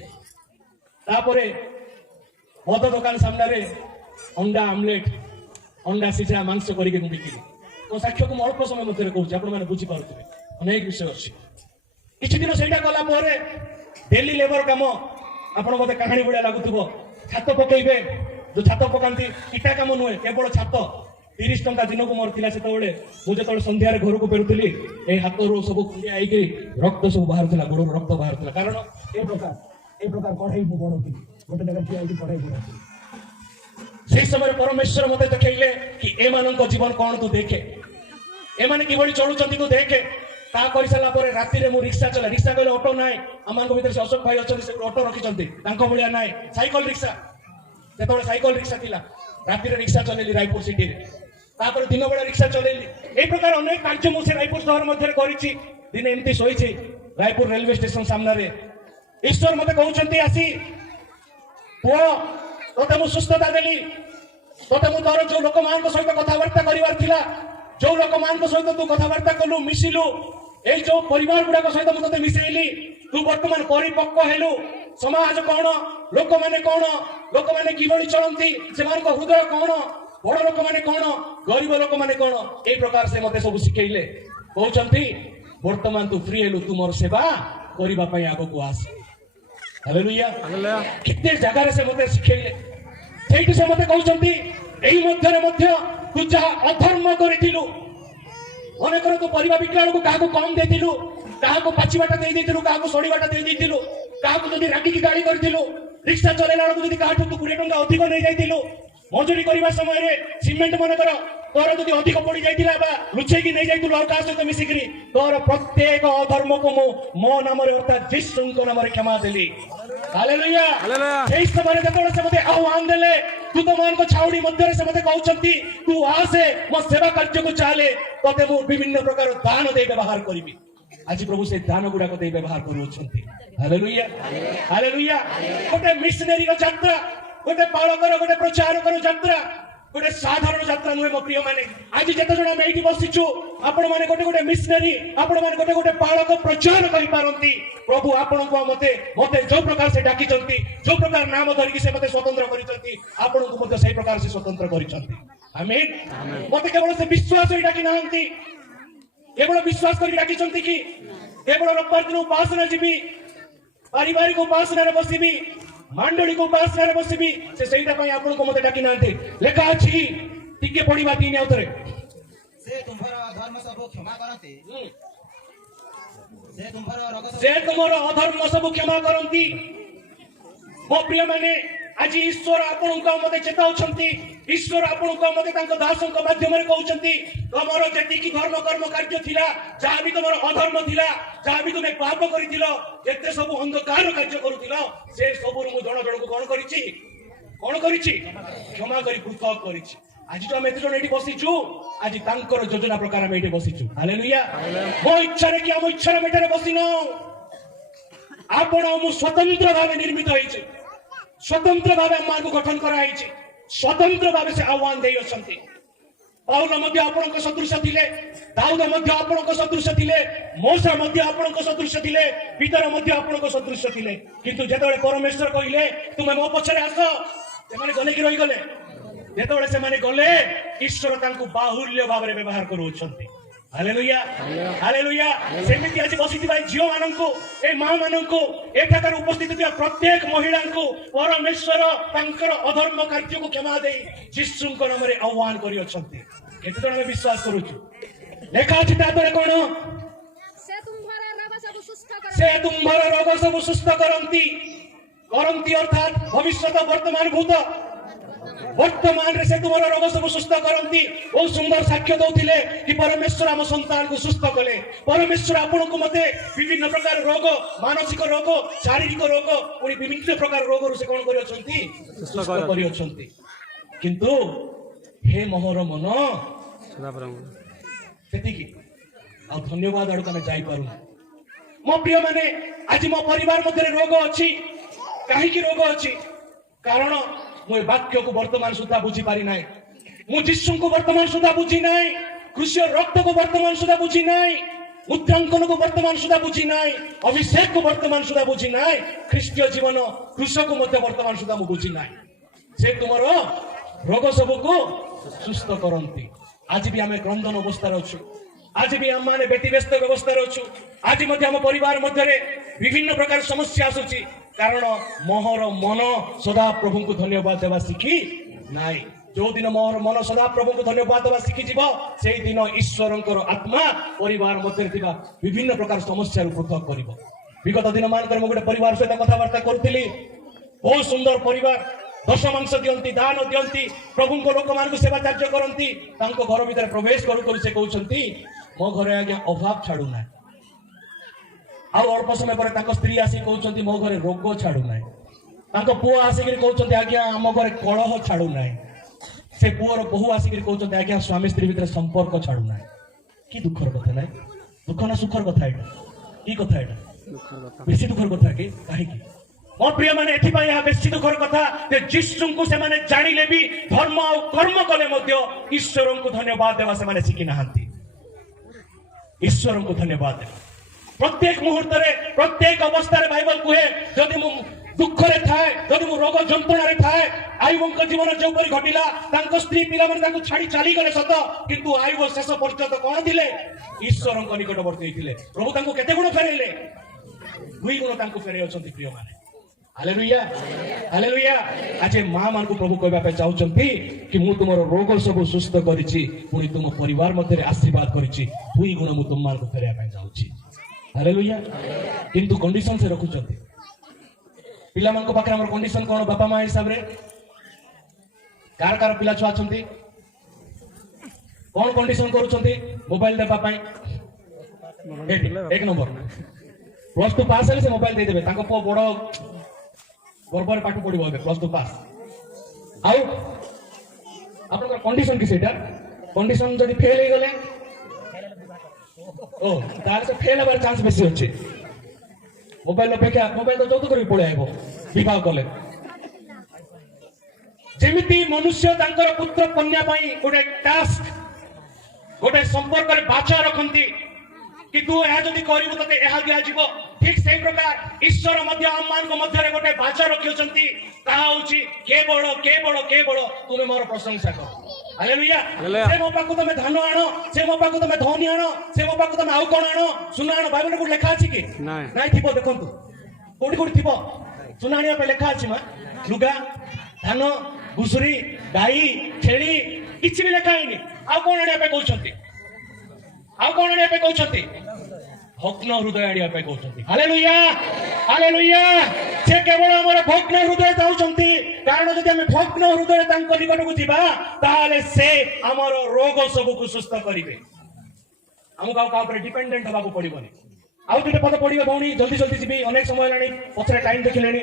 ତାପରେ ମଦ ଦୋକାନ ସାମ୍ନାରେ ଅଣ୍ଡା ଆମଲେଟ ଅଣ୍ଡା ସିଝା ମାଂସ କରିକି ମୁଁ ବିକିଲି ମୋ ସାକ୍ଷ୍ୟକୁ ମୁଁ ଅଳ୍ପ ସମୟ ମଧ୍ୟରେ କହୁଛି ଆପଣମାନେ ବୁଝିପାରୁଥିବେ ଅନେକ ବିଷୟ ଅଛି କିଛି ଦିନ ସେଇଟା କଲା ପରେ ଡେଲି ଲେବର କାମ ଆପଣ ମତେ କାହାଣୀ ଭଳିଆ ଲାଗୁଥିବ ଛାତ ପକେଇବେ ଯୋଉ ଛାତ ପକାନ୍ତି ଇଟା କାମ ନୁହେଁ କେବଳ ଛାତ 30 ଟଙ୍କା ଦିନକୁ ମୋର ଥିଲା ସେତେବେଳେ ମୁଁ ଯେତେବେଳେ ସନ୍ଧ୍ୟାରେ ଘରକୁ ଫେରୁଥିଲି ଏଇ ହାତରୁ ସବୁ ଖଣ୍ଡିଆ ହେଇକି ରକ୍ତ ସବୁ ବାହାରୁଥିଲା ଗୋଡରୁ ରକ୍ତ ବାହାରୁଥିଲା କାରଣ ଏ ପ୍ରକାର କଢେଇ ମୁଁ ବଢଉଥିଲି ଗୋଟେ ଜାଗାରେ ଠିଆ ହେଇକି କଢେଇ ବଢଉଥିଲି সেই সময় পরমেশ্বর মতে দেখাইলে কি এମାନଙ୍କ জীবন কোন তু দেখে এମାନେ কিভাবে চলুଛନ୍ତି তু দেখে তা কৰি সালা পরে রাতিরে মু রিক্সা চলা রিক্সা কইলে অটো নাই আমাଙ୍କ ভিতরে ସେ ଅଶୋକ ଭାଇ ଅଛନ୍ତି ସେ ଅଟୋ ରଖିଛନ୍ତି ତାଙ୍କ ଭଳିଆ ନାହିଁ ସାଇକେଲ ରିକ୍ସା ଯେତେବେଳେ ସାଇକେଲ ରିକ୍ସା ଥିଲା ରାତିରେ ରିକ୍ସା ଚଲେଇଲି ରାୟପୁର ସିଟିରେ ତାପରେ ଦିନ ବେଳା ରିକ୍ସା ଚଲେଇଲି এই ପ୍ରକାର ଅନେକ କାର୍ଯ୍ୟ ମୁଁ ସେ ରାୟପୁର ସହର ମଧ୍ୟରେ କରିଛି ଦିନେ ଏମିତି ଶୋଇଛି ରାୟପୁର ରେଲୱେ ଷ୍ଟେସନ ସାମ୍ନାରେ ଈଶ୍ୱର ମତେ କହୁଛନ୍ତି ଆସି ପୁଅ তোতে মু সুস্থতা দেলি তোতে মু তোর যে লোকମାନଙ୍କ সহিত কথাবার্তা করিবার ଥିଲା যে লোকମାନଙ୍କ সহিত তু কথাবার্তা কলু মিশিলু এই যে পরিবার গুড়াক সহিত মু তোতে মিশাইলি তু বর্তমান পরিপক্ক হেলু সমাজ কোন লোকମାନେ কিভাবে চলନ୍ତି সেମାନଙ୍କ হৃদয় কোন বড় লোকମାନେ কোন গরিব লোকମାନେ কোন এই প্রকার সে মতে সব শিখাইলে কହୁଛନ୍ତି বর্তমান তু ফ্রি হেলু তুমর সেবা করিবা পাই আগকু আস हालेलुया कितने जगह से मते शिखेले सेठी से मते कहउचंती एई मध्यरे मध्य तू जहा अधर्म करिथिलु अनेक तो परिवा बिकलाळ को काहा को कम देथिलु काहा को पाछीबाटा देई देथिलु काहा को सोडीबाटा देई देथिलु काहा को जदी रागी की गाड़ी करथिलु रिक्शा चलेला को जदी काहा तू 20 टंका अधिक नै जाइथिलु मजूरी करबा समय रे सीमेंट मन कर तोर जदी अधिक पड़ी जाइथिला बा लुचै की नै जाइथिलु आ काहा सहित मिसिकरी तोर प्रत्येक अधर्म को मो नाम रे अर्थात यीशु को नाम रे क्षमा देली हालेलुया এই সময় যেতବେଳେ ସେ মতে আহ্বান দেলে দূতମାନଙ୍କ ছাউনি মধ্যে ସେ মতে कहउचंती तू आसे मो सेवा କାର୍ଯ୍ୟକୁ ଚାଲେ ତତେ ମୁଁ ବିଭିନ୍ନ ପ୍ରକାର ଦାନ ଦେଇ ବ୍ୟବହାର କରିବି ଆଜି ପ୍ରଭୁ ସେ ଦାନ ଗୁଡାକ ଦେଇ ବ୍ୟବହାର କରୁଛନ୍ତି ହାଲେଲୁୟା ହାଲେଲୁୟା ଗୋଟେ ମିଶନାରୀର ଯାତ୍ରା ଗୋଟେ ପାଳକର ଗୋଟେ ପ୍ରଚାରକର ଯାତ୍ରା ଗୋଟେ ସାଧାରଣ ଯାତ୍ରା ନୁହେଁ ମୋ ପ୍ରିୟ ମାନେ ଆଜି ଯେତେ ଜଣ ଆମେ ଏଇଠି ବସିଛୁ ଆପଣ ମାନେ ଗୋଟେ ମିଶନାରୀ ଆପଣ ମାନେ ଗୋଟେ ପାଳକ ପ୍ରଚାର କରିପାରନ୍ତି ପ୍ରଭୁ ଆପଣଙ୍କୁ ମତେ ଯୋଉ ପ୍ରକାର ସେ ଡାକିଛନ୍ତି ଯୋଉ ପ୍ରକାର ନାମ ଧରିକି ସେ ମତେ ସ୍ୱତନ୍ତ୍ର କରିଛନ୍ତି ଆପଣଙ୍କୁ ମଧ୍ୟ ସେଇ ପ୍ରକାର ସେ ସ୍ୱତନ୍ତ୍ର କରିଛନ୍ତି ଆମେନ୍ ମତେ କେବଳ ସେ ବିଶ୍ୱାସ ହିଁ ଡାକି ନାହାନ୍ତି କେବଳ ବିଶ୍ୱାସ କରି ଡାକିଛନ୍ତି କି କେବଳ ରବିବାର ଦିନ ଉପାସନା ଯିବି ପାରିବାରିକ ଉପାସନାରେ ବସିବି ମାଣ୍ଡଳିକ ଉପାସନାରେ ବସିବି ସେ ସେଇଟା ପାଇଁ ଆପଣଙ୍କୁ ମତେ ଡାକି ନାହାନ୍ତି ଲେଖା ଅଛି ଟିକେ ପଢିବା ତିନି ଆଉଥରେ ସେ ତୁମର ଧର୍ମ ସବୁ କ୍ଷମା କରନ୍ତି से तुमर अधर्म सब क्षमा करती मो प्रिय माने आज ईश्वर आपण मते चेताउछंती ईश्वर आपण मते तांको दासंक माध्यम रे कहउछंती तमरो जेति की धर्म कर्म कार्य थिला जहा भी तमरो अधर्म थिला जहा भी तुमे पाप करिथिलो जेते सब अंधकार कार्य करूथिलो से सब मु जण जण को कोन करिछि क्षमा करी पृथक करिछि आज तो हम एते जण एठी बसिछु आज तांकर योजना प्रकार हम एठी बसिछु हालेलुया मो इच्छा रे कि हम इच्छा रे मेटरे बसिनो आपण मु स्वतंत्र भावे निर्मित होइछि स्वतंत्र भावे अम्मा को गठन कराई स्वतंत्र भावे से आह्वान दे पाउल मध्य आपणक सदृश थिले दाऊद मध्य आपणक सदृश थिले मोशा मध्य आपणक सदृश थिले पीतर मध्य आपणक सदृश थिले किंतु जेतबेले परमेश्वर कहिले तुमे मो पछरे आस सेमाने गले कि रहि गले जेतबेले सेमाने गले ईश्वर तांकु बाहुल्य भाबरे व्यवहार करूछंती हालेलुया हालेलुया सेमिति आज बसिथिबा झियो माननको ए मां माननको एठाकर उपस्थित थिबा प्रत्येक महिला को परमेश्वर तांकर अधर्म कार्य को क्षमा देई यीशुଙ୍କ नामरे आह्वान करि अछंती केते जण विश्वास करूछु लेखा अछि तातरे कोन से तुम्हारा रोग सब सुस्थ करंती अर्थात भविष्यत वर्तमान भूत वर्तमान रे से तुमर रोग सब सुस्थ करंती ओ सुंदर साक्ष्य दउथिले कि परमेश्वर हम संतान को सुस्थ कले परमेश्वर आपन को मते विभिन्न प्रकार रोग मानसिक रोग शारीरिक रोग और विभिन्न प्रकार रोग से कोन करि अछंती सुस्थ करि अछंती किंतु हे मोहर मन सेति की आ धन्यवाद आडू हम जाई पारू मो प्रिय माने आज मो परिवार मध्य रोग अछि काहे की रोग अछि कारण मो वाक्य को वर्तमान सुधा बुझी पारी नाई मु यीशु को वर्तमान सुधा बुझी नाई कृष्ण रक्त को वर्तमान सुधा बुझी नाई मुद्रांकन को वर्तमान सुधा बुझी नाई अभिषेक को वर्तमान सुधा बुझी नाई ख्रीष्टीय जीवन कृष्ण को मध्य वर्तमान सुधा मु बुझी नाई से तुमर रोग सब को सुस्थ करंती आज भी आम क्रंदन अवस्था अच्छु आज भी आम मैंने व्यतिव्यस्त व्यवस्था अच्छु आज हम परिवार मध्य विभिन्न प्रकार समस्या आसुची कारण मोहर मन सदा प्रभु को धन्यवाद देवा शिखी नाई जो दिन मोहर मन सदा प्रभु को धन्यवाद देवा शिखी जीव से दिन ईश्वरंकर आत्मा परिवार मध्य विभिन्न प्रकार समस्या पृथक कर विगत दिन मान गोटे परिवार सहित कथबार्ता करुली बहुत सुंदर परिवार दशमांश दियंती दान दियंती प्रभु को लोक मान सेवा कार्य करती घर भीतर प्रवेश करू करू से कहते मो घरे आज्ञा अभाव छाड़ूना अल्प समय पर स्त्री आसिक कहते मो घरे रोग छाड़ूना पुओ आसिक कहते आज्ञा आम घरे कलह छाड़ूना से पुओर बहु आसिक कहते आज्ञा स्वामी स्त्री भीतर संपर्क छाड़ूना कि दुखर कथा ना दुख ना सुखर कथा एटा की कथा एटा बेसी दुखर कथा के काहे की मो प्रिय माने एथिपा या बेसी दुखर कथा जे यीशु को से माने जानिले भी धर्म और कर्म कले मध्य ईश्वर को धन्यवाद देवा से माने सिखि नाहंती ईश्वर को धन्यवाद देवा प्रत्येक मुहूर्त रे प्रत्येक अवस्था रे बाइबल कहे जदि मु दुख रे थाए जदि मु रोग जंत्रणा रे थाए आयुबଙ୍କ जीवन जो परि घटिला तांको स्त्री पिला माने तांको छाडी चाली गले सत किंतु आयुब शेष पर्यंत कोन थिले ईश्वरଙ୍କ निकटवर्ती थिले प्रभु तांको केते गुण फेरेले दुई गुण तांको फेरे अछंती प्रिय माने हालेलुया हालेलुया आज मां मान को प्रभु कहबा पे चाहउचंती कि मु तुमरो रोग सब सुस्थ करिछि पुनी तुम परिवार मध्ये आशीर्वाद करिछि दुई गुण मु तुम मान को फेरे पे जाउछि हालेलुया किंतु कंडीशन से रखुचंती पिला मान को पाखरे हमर कंडीशन कोन बापा मां हिसाब रे कार कार पिला छुआ अछंती कोन कंडीशन करूचंती मोबाइल देबा पई एक नंबर +2 पास हेले से मोबाइल दे देबे ताको पो बड़ गर्बर पाठ पढ़ो +2 पास आउ आप कंडीशन कि कंडीशन जब फेल हो गले ओ तार से फेल हबार चांस बेसी अच्छे मोबाइल अपेक्षा मोबाइल तो जौतुक कर पड़े आइब विवाह कले जेमिति मनुष्य तांकर पुत्र कन्या पाई गोटे टास्क गोटे संपर्क रे बाचा रखंती कि तू यह जदि करिवु तते यह दिया जीव ठीक से प्रकार ईश्वर मध्य आमान को मध्य रे गोटे बाचा रखियोचंती कहा होची केवल तुमे मोर प्रशंसा कर हालेलुया से मो पाको तमे धन आनो से मो पाको तमे धनी आनो से मो पाको तमे आउ कोन आनो सुना आनो बाइबल को लिखा अछि कि नाही थिबो देखंतु कोडी कोडी थिबो सुनानिया पे लिखा अछि मा लुगा धान घुसुरी गाई छेली किछि भी लिखा हैनी आउ कोन आनिया पे कहउचंती आउ कोन आनिया पे कहउचंती ଭଗ୍ନ ହୃଦୟ ଆଣିବା ପାଇଁ କହୁଛନ୍ତି। Hallelujah hallelujah. ସେ କେବଳ ଆମର ଭଗ୍ନ ହୃଦୟ ଚାହୁଁଛନ୍ତି, କାରଣ ଯଦି ଆମେ ଭଗ୍ନ ହୃଦୟ ତାଙ୍କ ନିକଟକୁ ଯିବା ତାହେଲେ ସେ ଆମର ରୋଗ ସବୁକୁ ସୁସ୍ଥ କରିବେ। ଆମକୁ ଆଉ କାହା ଉପରେ ଡିପେଣ୍ଡେଣ୍ଟ ହେବାକୁ ପଡିବନି। ଆଉ ଦୁଇଟା ପଦ ପଢିବେ ଭଉଣୀ, ଜଲ୍ଦି ଜଲ୍ଦି ଯିବି, ଅନେକ ସମୟ ହେଲାଣି, ପଛରେ ଟାଇମ ଦେଖିଲେଣି।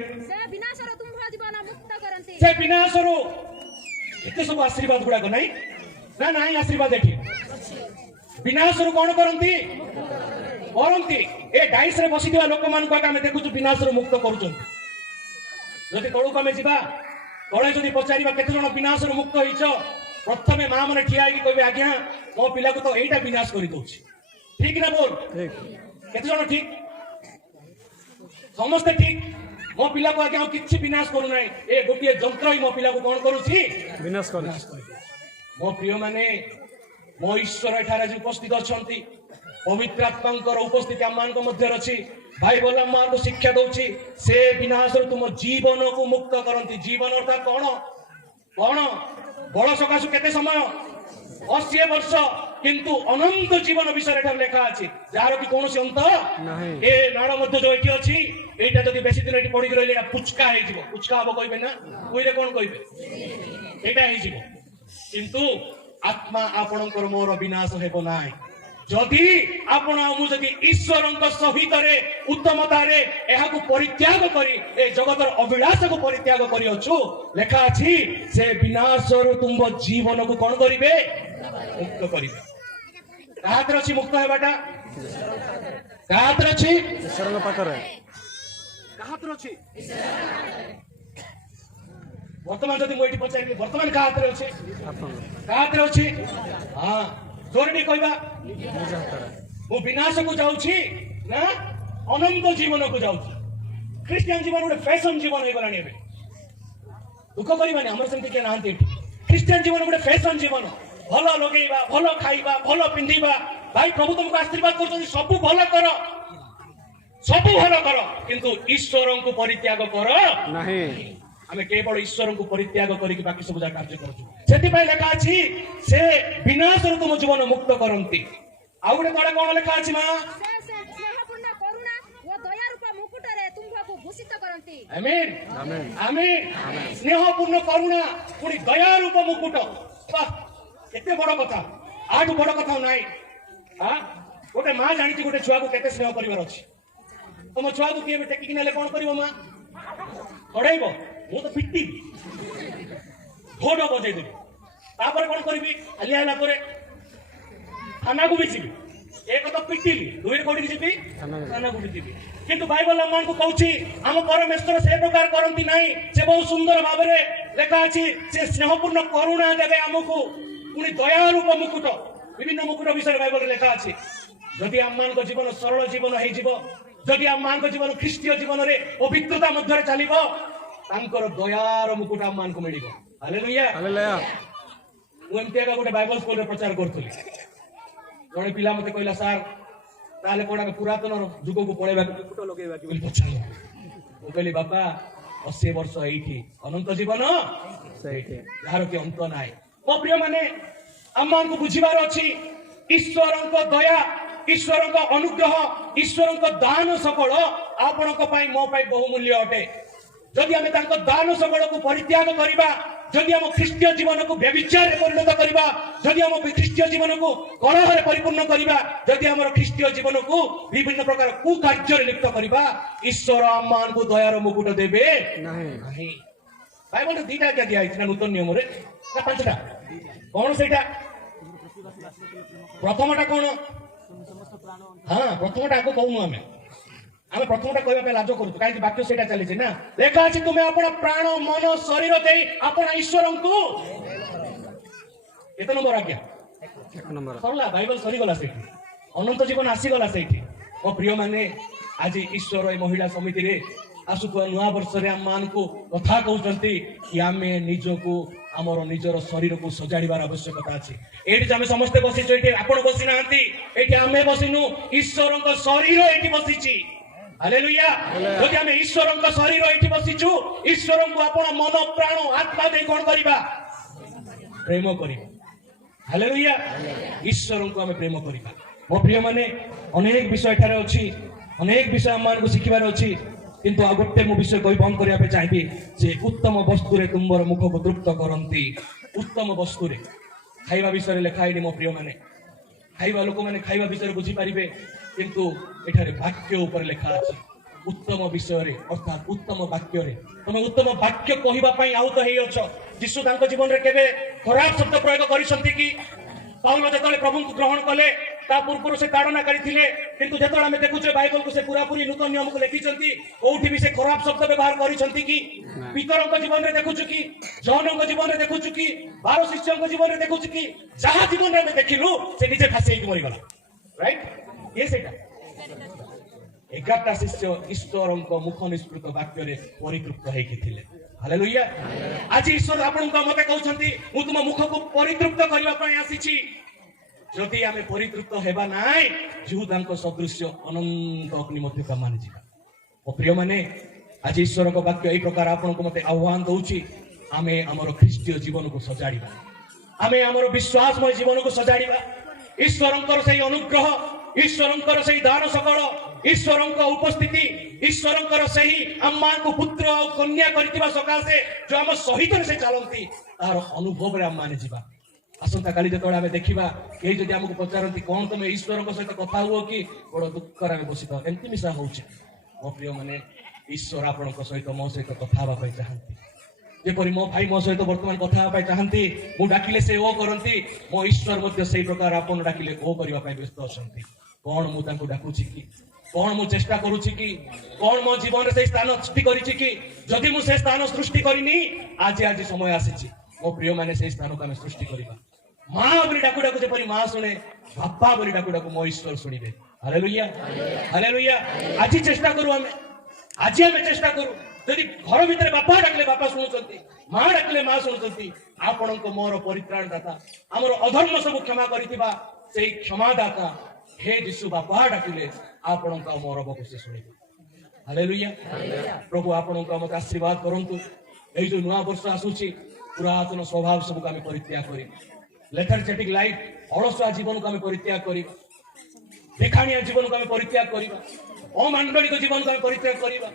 ସେ ବିନାଶରୁ ଏତେ ସବୁ ଆଶୀର୍ବାଦ ଗୁଡାକ ନାଇଁ ନା ନାହିଁ ଆଶୀର୍ବାଦ ଏଠି। ବିନାଶରୁ କଣ କରନ୍ତି କରନ୍ତି ଏ ଡାଇସ୍ ରେ ବସିଥିବା ଲୋକମାନଙ୍କୁ ଆମେ ଦେଖୁଛୁ ବିନାଶରୁ ମୁକ୍ତ କରୁଛନ୍ତି। ଯଦି ତଳକୁ ଆମେ ଯିବା, ତଳେ ଯଦି ପଚାରିବା କେତେ ଜଣ ବିନାଶରୁ ମୁକ୍ତ ହେଇଛ, ପ୍ରଥମେ ମା ମାନେ ଠିଆ ହେଇକି କହିବେ ଆଜ୍ଞା ମୋ ପିଲାକୁ ତ ଏଇଟା ବିନାଶ କରିଦଉଛି। ଠିକ ନା ବୋଲ? କେତେ ଜଣ ଠିକ? ସମସ୍ତେ ଠିକ। ମୋ ପିଲାକୁ ଆଜ୍ଞା ଆଉ କିଛି ବିନାଶ କରୁନାହିଁ, ଏ ଗୋଟିଏ ଯନ୍ତ୍ର ହିଁ ମୋ ପିଲାକୁ କଣ କରୁଛି? ବିନାଶ କରୁଛି। ମୋ ପ୍ରିୟ ମାନେ, ମୋ ଈଶ୍ୱର ଏଠାରେ ଆଜି ଉପସ୍ଥିତ ଅଛନ୍ତି। ପବିତ୍ର ଆତ୍ମାଙ୍କର ଉପସ୍ଥିତି ଆମମାନଙ୍କ ମଧ୍ୟରେ ଅଛି। ବାଇବଲ ଆମକୁ ଶିକ୍ଷା ଦଉଛି, ସେ ବିନାଶରୁ ତୁମ ଜୀବନକୁ ମୁକ୍ତ କରନ୍ତି। ଜୀବନ ଅର୍ଥାତ କଣ? କଣ? ବଳ ସକାଶୁ କେତେ ସମୟ? 80 ବର୍ଷ, କିନ୍ତୁ ଅନନ୍ତ ଜୀବନ ବିଷୟରେ ଏଠାରେ ଲେଖା ଅଛି, ଯାହାର କି କୌଣସି ଅନ୍ତ ନାହିଁ। ଏ ନାଳ ମଧ୍ୟ ଯୋଉ ଏଠି ଅଛି, ଏଇଟା ଯଦି ବେଶୀ ଦିନ ଏଠି ପଡିକି ରହିଲେ ଏଇଟା ପୁଚକା ହେଇଯିବ। ପୁଚକା ହବ କହିବେ ନା, କୁଇରେ କଣ କହିବେ? ଏଇଟା ହେଇଯିବ। କିନ୍ତୁ ଆତ୍ମା ଆପଣଙ୍କର ମୋର ବିନାଶ ହେବ ନାହିଁ। ଯଦି ଆପଣ ମୁଁ ଯଦି ଈଶ୍ୱରଙ୍କ ସହିତରେ ଉତ୍ତମତାରେ ଏହାକୁ ପରିତ୍ୟାଗ କରି ଏ ଜଗତର ଅଭିଳାଷକୁ ପରିତ୍ୟାଗ କରିଅଛୁ, ଲେଖା ଅଛି ସେ ବିନାଶରୁ ତୁମ ଜୀବନକୁ କଣ କରିବେ? ମୁକ୍ତ କରିବେ। କାହା ହାତରେ ଅଛି ମୁକ୍ତ ହେବାଟା? କାହା ହାତରେ ଅଛି? ଈଶ୍ୱରଙ୍କ ପାଖରେ। କାହା ହାତରେ ଅଛି? ବର୍ତ୍ତମାନ ଯଦି ମୁଁ ଏଠି ପଚାରିବି ବର୍ତ୍ତମାନ କାହା ହାତରେ ଅଛି? କାହା ହାତରେ ଅଛି? ହଁ, ଜୋରରେ କହିବା। ମୁଁ ବିନାଶକୁ ଯାଉଛି ନା ଅନନ୍ତ ଜୀବନକୁ ଯାଉଛି? ଖ୍ରୀଷ୍ଟିଆନ ଜୀବନ ଗୋଟେ ଫ୍ୟାସନ ଜୀବନ ହେଇଗଲାଣି ଏବେ। ଦୁଃଖ କରିବାନି, ଆମର ସେମିତି କିଏ ନାହାନ୍ତି ଏଠି। ଖ୍ରୀଷ୍ଟିଆନ ଜୀବନ ଗୋଟେ ଫ୍ୟାସନ ଜୀବନ। ଭଲ ଲଗେଇବା, ଭଲ ଖାଇବା, ଭଲ ପିନ୍ଧିବା। ଭାଇ ପ୍ରଭୁ ତମକୁ ଆଶୀର୍ବାଦ କରୁଛନ୍ତି, ସବୁ ଭଲ କର, ସବୁ ଭଲ କର, କିନ୍ତୁ ଈଶ୍ୱରଙ୍କୁ ପରିତ୍ୟାଗ କର ନାହିଁ। ଆମେ କେବଳ ଈଶ୍ୱରଙ୍କୁ ପରିତ୍ୟାଗ କରିକି ବାକି ସବୁ ଯାକ କାର୍ଯ୍ୟ କରୁଛୁ। ସେଥିପାଇଁ ଲେଖା ଅଛି ସେ ବିନାଶରୁ ତୁମ ଜୀବନ ମୁକ୍ତ କରନ୍ତି। ଆଉ ଗୋଟେ ତଳେ କଣ ଲେଖା ଅଛି ମା? ଆମେନ୍ ଆମେନ୍। ସ୍ନେହପୂର୍ଣ୍ଣ କରୁଣା ପୁଣି ଦୟା ରୂପ ମୁକୁଟ। କେତେ ବଡ କଥା, ଆଠୁ ବଡ କଥା ନାହିଁ। ଗୋଟେ ମା ଜାଣିଛି ଗୋଟେ ଛୁଆକୁ କେତେ ସ୍ନେହ କରିବାର ଅଛି। ତମ ଛୁଆକୁ କିଏ ଟେକିକି ନେଲେ କଣ କରିବ ମା? କଢେଇବ? ମୁଁ ତ ପିଟିବି, ଢୋ ବଜେଇଦେବି। ତାପରେ କଣ କରିବି? ହାଲିଆ ହେଲା ପରେ ଥାନାକୁ ବି ଯିବି। ଏକ ତ ପିଟିଲି, ଦୁଇରେ କୋଉଠିକି ଯିବି? ଥାନାକୁ ବି ଯିବି। କିନ୍ତୁ ବାଇବଲ ଆମମାନଙ୍କୁ କହୁଛି ଆମ ପରମେଶ୍ୱର ସେ ପ୍ରକାର କରନ୍ତି ନାହିଁ। ସେ ବହୁତ ସୁନ୍ଦର ଭାବରେ ଲେଖା ଅଛି, ସେ ସ୍ନେହପୂର୍ଣ୍ଣ କରୁଣା ଦେବେ ଆମକୁ, ପୁଣି ଦୟା ରୂପ ମୁକୁଟ। ବିଭିନ୍ନ ମୁକୁଟ ବିଷୟରେ ବାଇବଲରେ ଲେଖା ଅଛି। ଯଦି ଆମମାନଙ୍କ ଜୀବନ ସରଳ ଜୀବନ ହେଇଯିବ, ଯଦି ଆମମାନଙ୍କ ଜୀବନ ଖ୍ରୀଷ୍ଟୀୟ ଜୀବନରେ ପବିତ୍ରତା ମଧ୍ୟରେ ଚାଲିବ, ତାଙ୍କର ଦୟାର ମୁକୁଟ ଆମମାନଙ୍କୁ ମିଳିବ। ହାଲେଲୁୟା। ମୁଁ ଏମିତି ଏକା ଗୋଟେ ବାଇବଲ ସ୍କୁଲରେ ପ୍ରଚାର କରୁଥିଲି। ଜଣେ ପିଲା ମତେ କହିଲା, ସାର୍ ତାହେଲେ କଣ ଆମେ ପୁରାତନ ଯୁଗକୁ ପଳେଇବା, ମୁକୁଟ ଲଗେଇବା କି ବୋଲି ପଚାରିଲା। ମୁଁ କହିଲି ବାପା 80 ବର୍ଷ ଏଇଠି, ଅନନ୍ତ ଜୀବନ ସେଇଠି, ଯାହାର କି ଅନ୍ତ ନାହିଁ। ମୋ ପ୍ରିୟ ମାନେ, ଆମମାନଙ୍କୁ ବୁଝିବାର ଅଛି ଈଶ୍ୱରଙ୍କ ଦୟା, ଈଶ୍ୱରଙ୍କ ଅନୁଗ୍ରହ, ଈଶ୍ୱରଙ୍କ ଦାନ ସକଳ ଆପଣଙ୍କ ପାଇଁ ମୋ ପାଇଁ ବହୁମୂଲ୍ୟ ଅଟେ। ଯଦି ଆମେ ତାଙ୍କ ଦାନ ସକଳକୁ ପରିତ୍ୟାଗ କରିବା, ଯଦି ଆମ ଖ୍ରୀଷ୍ଟୀୟ ଜୀବନକୁ ବ୍ୟଭିଚାରରେ ପରିଣତ କରିବା, ଯଦି ଆମ ଖ୍ରୀଷ୍ଟୀୟ ଜୀବନକୁ କଳହରେ ପରିପୂର୍ଣ୍ଣ କରିବା, ଯଦି ଆମର ଖ୍ରୀଷ୍ଟୀୟ ଜୀବନକୁ ବିଭିନ୍ନ ପ୍ରକାର କୁକାର୍ଯ୍ୟରେ ଲିପ୍ତ କରିବା, ଈଶ୍ୱର ଆମମାନଙ୍କୁ ଦୟାର ମୁକୁଟ ଦେବେ ନାହିଁ। ବାଇବଲରେ 2ଟା ଆଜ୍ଞା ଦିଆହେଇଛି ନା ନୂତନ ନିୟମରେ, ନା 5ଟା? କଣ ସେଇଟା? ପ୍ରଥମଟା କଣ? ହଁ, ପ୍ରଥମଟା ଆଗ କହୁନୁ ଆମେ ପ୍ରଥମଟା କହିବା ପାଇଁ ଲାଜ କରୁଛୁ, କାହିଁକି ବାକ୍ୟ ସେଇଟା ଚାଲିଛି ନା। ଲେଖା ଅଛି ତୁମେ ଆପଣ ପ୍ରାଣ ମନ ଶରୀର ଦେଇ ଆପଣ ଈଶ୍ୱରଙ୍କୁ। କେତେ ନମ୍ବର ଆଜ୍ଞା? ସରିଲା, ବାଇବଲ ସରିଗଲା ସେଇଠି, ଅନନ୍ତ ଜୀବନ ଆସିଗଲା ସେଇଠି। ମୋ ପ୍ରିୟ ମାନେ, ଆଜି ଈଶ୍ୱର ଏ ମହିଳା ସମିତିରେ ଆସୁଥିବା ନୂଆ ବର୍ଷରେ ଆମମାନଙ୍କୁ କଥା କହୁଛନ୍ତି କି ଆମେ ନିଜକୁ ଆମର ନିଜର ଶରୀରକୁ ସଜାଡ଼ିବାର ଆବଶ୍ୟକତା ଅଛି। ଏଇଠି ଆମେ ସମସ୍ତେ ବସିଛୁ, ଏଠି ଆପଣ ବସି ନାହାନ୍ତି, ଏଠି ଆମେ ବସିନୁ, ଈଶ୍ୱରଙ୍କ ଶରୀର ଏଠି ବସିଛି। ହାଲେଲୁୟା। ଯଦି ଆମେ ଈଶ୍ୱରଙ୍କ ଶରୀର ଏଠି ବସିଛୁ, ଈଶ୍ୱରଙ୍କୁ ଆପଣ ମନ ପ୍ରାଣ ଆତ୍ମା ଦେଇ କଣ କରିବା? ପ୍ରେମ କରିବା। ହାଲେଲୁୟା। ଈଶ୍ୱରଙ୍କୁ ଆମେ ପ୍ରେମ କରିବା। ମୋ ପ୍ରିୟ ମାନେ ଅନେକ ବିଷୟ ଏଠାରେ ଅଛି, ଅନେକ ବିଷୟ ଆମମାନଙ୍କୁ ଶିଖିବାର ଅଛି, କିନ୍ତୁ ଆଉ ଗୋଟେ ମୁଁ ବିଷୟ କହି ବନ୍ଦ କରିବା ପାଇଁ ଚାହିଁବି ଯେ ଉତ୍ତମ ବସ୍ତୁରେ ତୁମର ମୁଖକୁ ତୃପ୍ତ କରନ୍ତି। ଉତ୍ତମ ବସ୍ତୁରେ ଖାଇବା ବିଷୟରେ ଲେଖା ହେଇନି ମୋ ପ୍ରିୟ ମାନେ। ଖାଇବା ଲୋକମାନେ ଖାଇବା ବିଷୟରେ ବୁଝିପାରିବେ, କିନ୍ତୁ ଏଠାରେ ବାକ୍ୟ ଉପରେ ଲେଖା ଅଛି ଉତ୍ତମ ବିଷୟରେ, ଅର୍ଥାତ୍ ଉତ୍ତମ ବାକ୍ୟରେ। ତମେ ଉତ୍ତମ ବାକ୍ୟ କହିବା ପାଇଁ ଆହୁତ ହେଇଅଛ। ଯୀଶୁ ତାଙ୍କ ଜୀବନରେ କେବେ ଖରାପ ଶବ୍ଦ ପ୍ରୟୋଗ କରିଛନ୍ତି କି? ପାଉଲ ଯେତେବେଳେ ପ୍ରଭୁଙ୍କୁ ଗ୍ରହଣ କଲେ ତା ପୂର୍ବରୁ ସେ ତାଡ଼ନାକାରୀ ଥିଲେ, କିନ୍ତୁ ଯେତେବେଳେ ଆମେ ଦେଖୁଛେ ବାଇବଲକୁ ସେ ପୁରାପୁରି ନୂତନ ନିୟମକୁ ଲେଖିଛନ୍ତି, କୋଉଠି ବି ସେ ଖରାପ ଶବ୍ଦ ବ୍ୟବହାର କରିଛନ୍ତି କି? ପିତରଙ୍କ ଜୀବନରେ ଦେଖୁଛୁ କି? ଜହନଙ୍କ ଜୀବନରେ ଦେଖୁଛୁ କି? 12 ଶିଷ୍ୟଙ୍କ ଜୀବନରେ ଦେଖୁଛୁ କି? ଯାହା ଜୀବନରେ ଆମେ ଦେଖିଲୁ ସେ ନିଜେ ଫାଶୀ ହେଇକି ମରିଗଲା। ରାଇଟ୍? ଇଏ ସେଇଟା 11ଟା ଶିଷ୍ୟ ଈଶ୍ୱରଙ୍କ ମୁଖ ନିଷ୍ପୃତ ବାକ୍ୟରେ ପରିତୃପ୍ତ ହେଇକି ଥିଲେ। ହାଲେଲୁୟା। ଆଜି ଈଶ୍ୱର ଆପଣଙ୍କ ମତେ କହୁଛନ୍ତି ମୁଁ ତୁମ ମୁଖକୁ ପରିତୃପ୍ତ କରିବା ପାଇଁ ଆସିଛି। ଯଦି ଆମେ ପରିତୃପ୍ତ ହେବା ନାହିଁ, ଯହୂଦାଙ୍କ ସଦୃଶ୍ୟ ଅନନ୍ତ ଅଗ୍ନି ମଧ୍ୟକୁ ଆମେ ଯିବା। ମୋ ପ୍ରିୟମାନେ, ଆଜି ଈଶ୍ୱରଙ୍କ ବାକ୍ୟ ଏହି ପ୍ରକାର ଆପଣଙ୍କୁ ମତେ ଆହ୍ୱାନ ଦଉଛି, ଆମେ ଆମର ଖ୍ରୀଷ୍ଟୀୟ ଜୀବନକୁ ସଜାଡ଼ିବା, ଆମେ ଆମର ବିଶ୍ୱାସମୟ ଜୀବନକୁ ସଜାଡ଼ିବା। ଈଶ୍ୱରଙ୍କର ସେହି ଅନୁଗ୍ରହ, ଈଶ୍ୱରଙ୍କର ସେହି ଦାନ ସକଳ, ଈଶ୍ୱରଙ୍କ ଉପସ୍ଥିତି, ଈଶ୍ୱରଙ୍କର ସେହି ଆମମାନଙ୍କୁ ପୁତ୍ର ଆଉ କନ୍ୟା କରିଥିବା ସକାଶେ ଯୋଉ ଆମ ସହିତ ସେ ଚାଲନ୍ତି, ତାହାର ଅନୁଭବରେ ଆମମାନେ ଯିବା। ଆସନ୍ତା କାଲି ଯେତେବେଳେ ଆମେ ଦେଖିବା, କେହି ଯଦି ଆମକୁ ପଚାରନ୍ତି କଣ ତମେ ଈଶ୍ୱରଙ୍କ ସହିତ କଥା ହୁଅ କି, ବଡ ଦୁଃଖରେ ଆମେ ବସିଥାଉ, ଏମିତି ମିଶା ହଉଛି। ମୋ ପ୍ରିୟ ମାନେ, ଈଶ୍ୱର ଆପଣଙ୍କ ସହିତ ମୋ ସହିତ କଥା ହେବା ପାଇଁ ଚାହାନ୍ତି। ଯେପରି ମୋ ଭାଇ ମୋ ସହିତ ବର୍ତ୍ତମାନ କଥା ହେବା ପାଇଁ ଚାହାନ୍ତି, ମୁଁ ଡାକିଲେ ସେ ଓ କରନ୍ତି, ମୋ ଈଶ୍ୱର ମଧ୍ୟ ସେଇ ପ୍ରକାର ଆପଣ ଡାକିଲେ ଓ କରିବା ପାଇଁ ବ୍ୟସ୍ତ ଅଛନ୍ତି। କଣ ମୁଁ ତାଙ୍କୁ ଡାକୁଛି କି? କଣ ମୁଁ ଚେଷ୍ଟା କରୁଛି କି? କଣ ମୋ ଜୀବନରେ ସେଇ ସ୍ଥାନ ସୃଷ୍ଟି କରିଛି କି? ଯଦି ମୁଁ ସେ ସ୍ଥାନ ସୃଷ୍ଟି କରିନି, ଆଜି ସମୟ ଆସିଛି ମୋ ପ୍ରିୟ ମାନେ ସେଇ ସ୍ଥାନକୁ ଆମେ ସୃଷ୍ଟି କରିବା। ମା ବୋଲି ଡାକୁ ଡାକୁ ଯେପରି ମା ଶୁଣେ, ବାପା ବୋଲି ଡାକୁ ଡାକୁ ମୋ ଈଶ୍ୱର ଶୁଣିବେ। Hallelujah, hallelujah. ଆଜି ଚେଷ୍ଟା କରୁ, ଆଜି ଆମେ ଚେଷ୍ଟା କରୁ। ଯଦି ଘର ଭିତରେ ବାପା ଡାକିଲେ ବାପା ଶୁଣୁଛନ୍ତି, ମା ଡାକିଲେ ମା ଶୁଣୁଛନ୍ତି, ଆପଣଙ୍କ ମୋର ପରିତ୍ରାଣ ଦାତା, ଆମର ଅଧର୍ମ ସବୁ କ୍ଷମା କରିଥିବା ସେଇ କ୍ଷମାଦାତା ହେ ଯୀଶୁ ବାପା ଡାକିଲେ ଆପଣଙ୍କ ମୋର ବକୁ ସେ ଶୁଣିବେ। ହାଲେଲୁୟା। ପ୍ରଭୁ ଆପଣଙ୍କୁ ଆମକୁ ଆଶୀର୍ବାଦ କରନ୍ତୁ। ଏଇ ଯୋଉ ନୂଆ ବର୍ଷ ଆସୁଛି, ପୁରାତନ ସ୍ୱଭାବ ସବୁକୁ ଆମେ ପରିତ୍ୟାଗ କରିବା, ଲେଥାର୍ଜେଟିକ୍ ଲାଇଫ୍, ଅଳସୁଆ ଜୀବନକୁ ଆମେ ପରିତ୍ୟାଗ କରିବା, ଦେଖାଣିଆ ଜୀବନକୁ ଆମେ ପରିତ୍ୟାଗ କରିବା, ଅମାଣ୍ଡଳିକ ଜୀବନକୁ ଆମେ ପରିତ୍ୟାଗ କରିବା,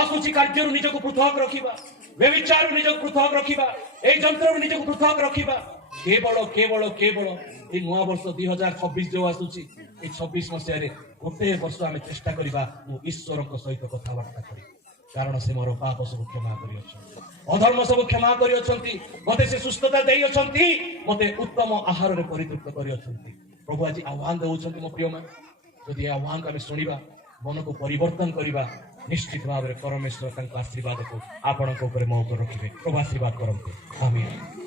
ଅଶୁଚି କାର୍ଯ୍ୟରୁ ନିଜକୁ ପୃଥକ ରଖିବା, ବ୍ୟଭିଚାରରୁ ନିଜକୁ ପୃଥକ ରଖିବା, ଏଇ ଯନ୍ତ୍ରରୁ ନିଜକୁ ପୃଥକ ରଖିବା। କେବଳ କେବଳ କେବଳ এই ନୂଆ ବର୍ଷ 2026 ଯୋଉ ଆସୁଛି, এই 26 ମସିହାରେ ଗୋଟେ ବର୍ଷ ଆମେ ଚେଷ୍ଟା କରିବା ମୁଁ ଈଶ୍ୱରଙ୍କ ସହିତ କଥାବାର୍ତ୍ତା କରିବି, କାରଣ ସେ ମୋର ପାପ ସବୁ କ୍ଷମା କରିଅଛନ୍ତି, ଅଧର୍ମ ସବୁ କ୍ଷମା କରିଅଛନ୍ତି, ମତେ ସେ ସୁସ୍ଥତା ଦେଇଅଛନ୍ତି, ମତେ ଉତ୍ତମ ଆହାରରେ ପରିତୃପ୍ତ କରିଅଛନ୍ତି। ପ୍ରଭୁ ଆଜି ଆହ୍ୱାନ ଦେଉଛନ୍ତି ମୋ ପ୍ରିୟ ମାନେ, ଯଦି ଏ ଆହ୍ୱାନକୁ ଆମେ ଶୁଣିବା, ମନକୁ ପରିବର୍ତ୍ତନ କରିବା, ନିଶ୍ଚିତ ଭାବରେ ପରମେଶ୍ୱର ତାଙ୍କ ଆଶୀର୍ବାଦକୁ ଆପଣଙ୍କ ଉପରେ ମୋ ଉପରେ ରଖିବେ। ପ୍ରଭୁ ଆଶୀର୍ବାଦ କରନ୍ତୁ। ଆମେନ୍।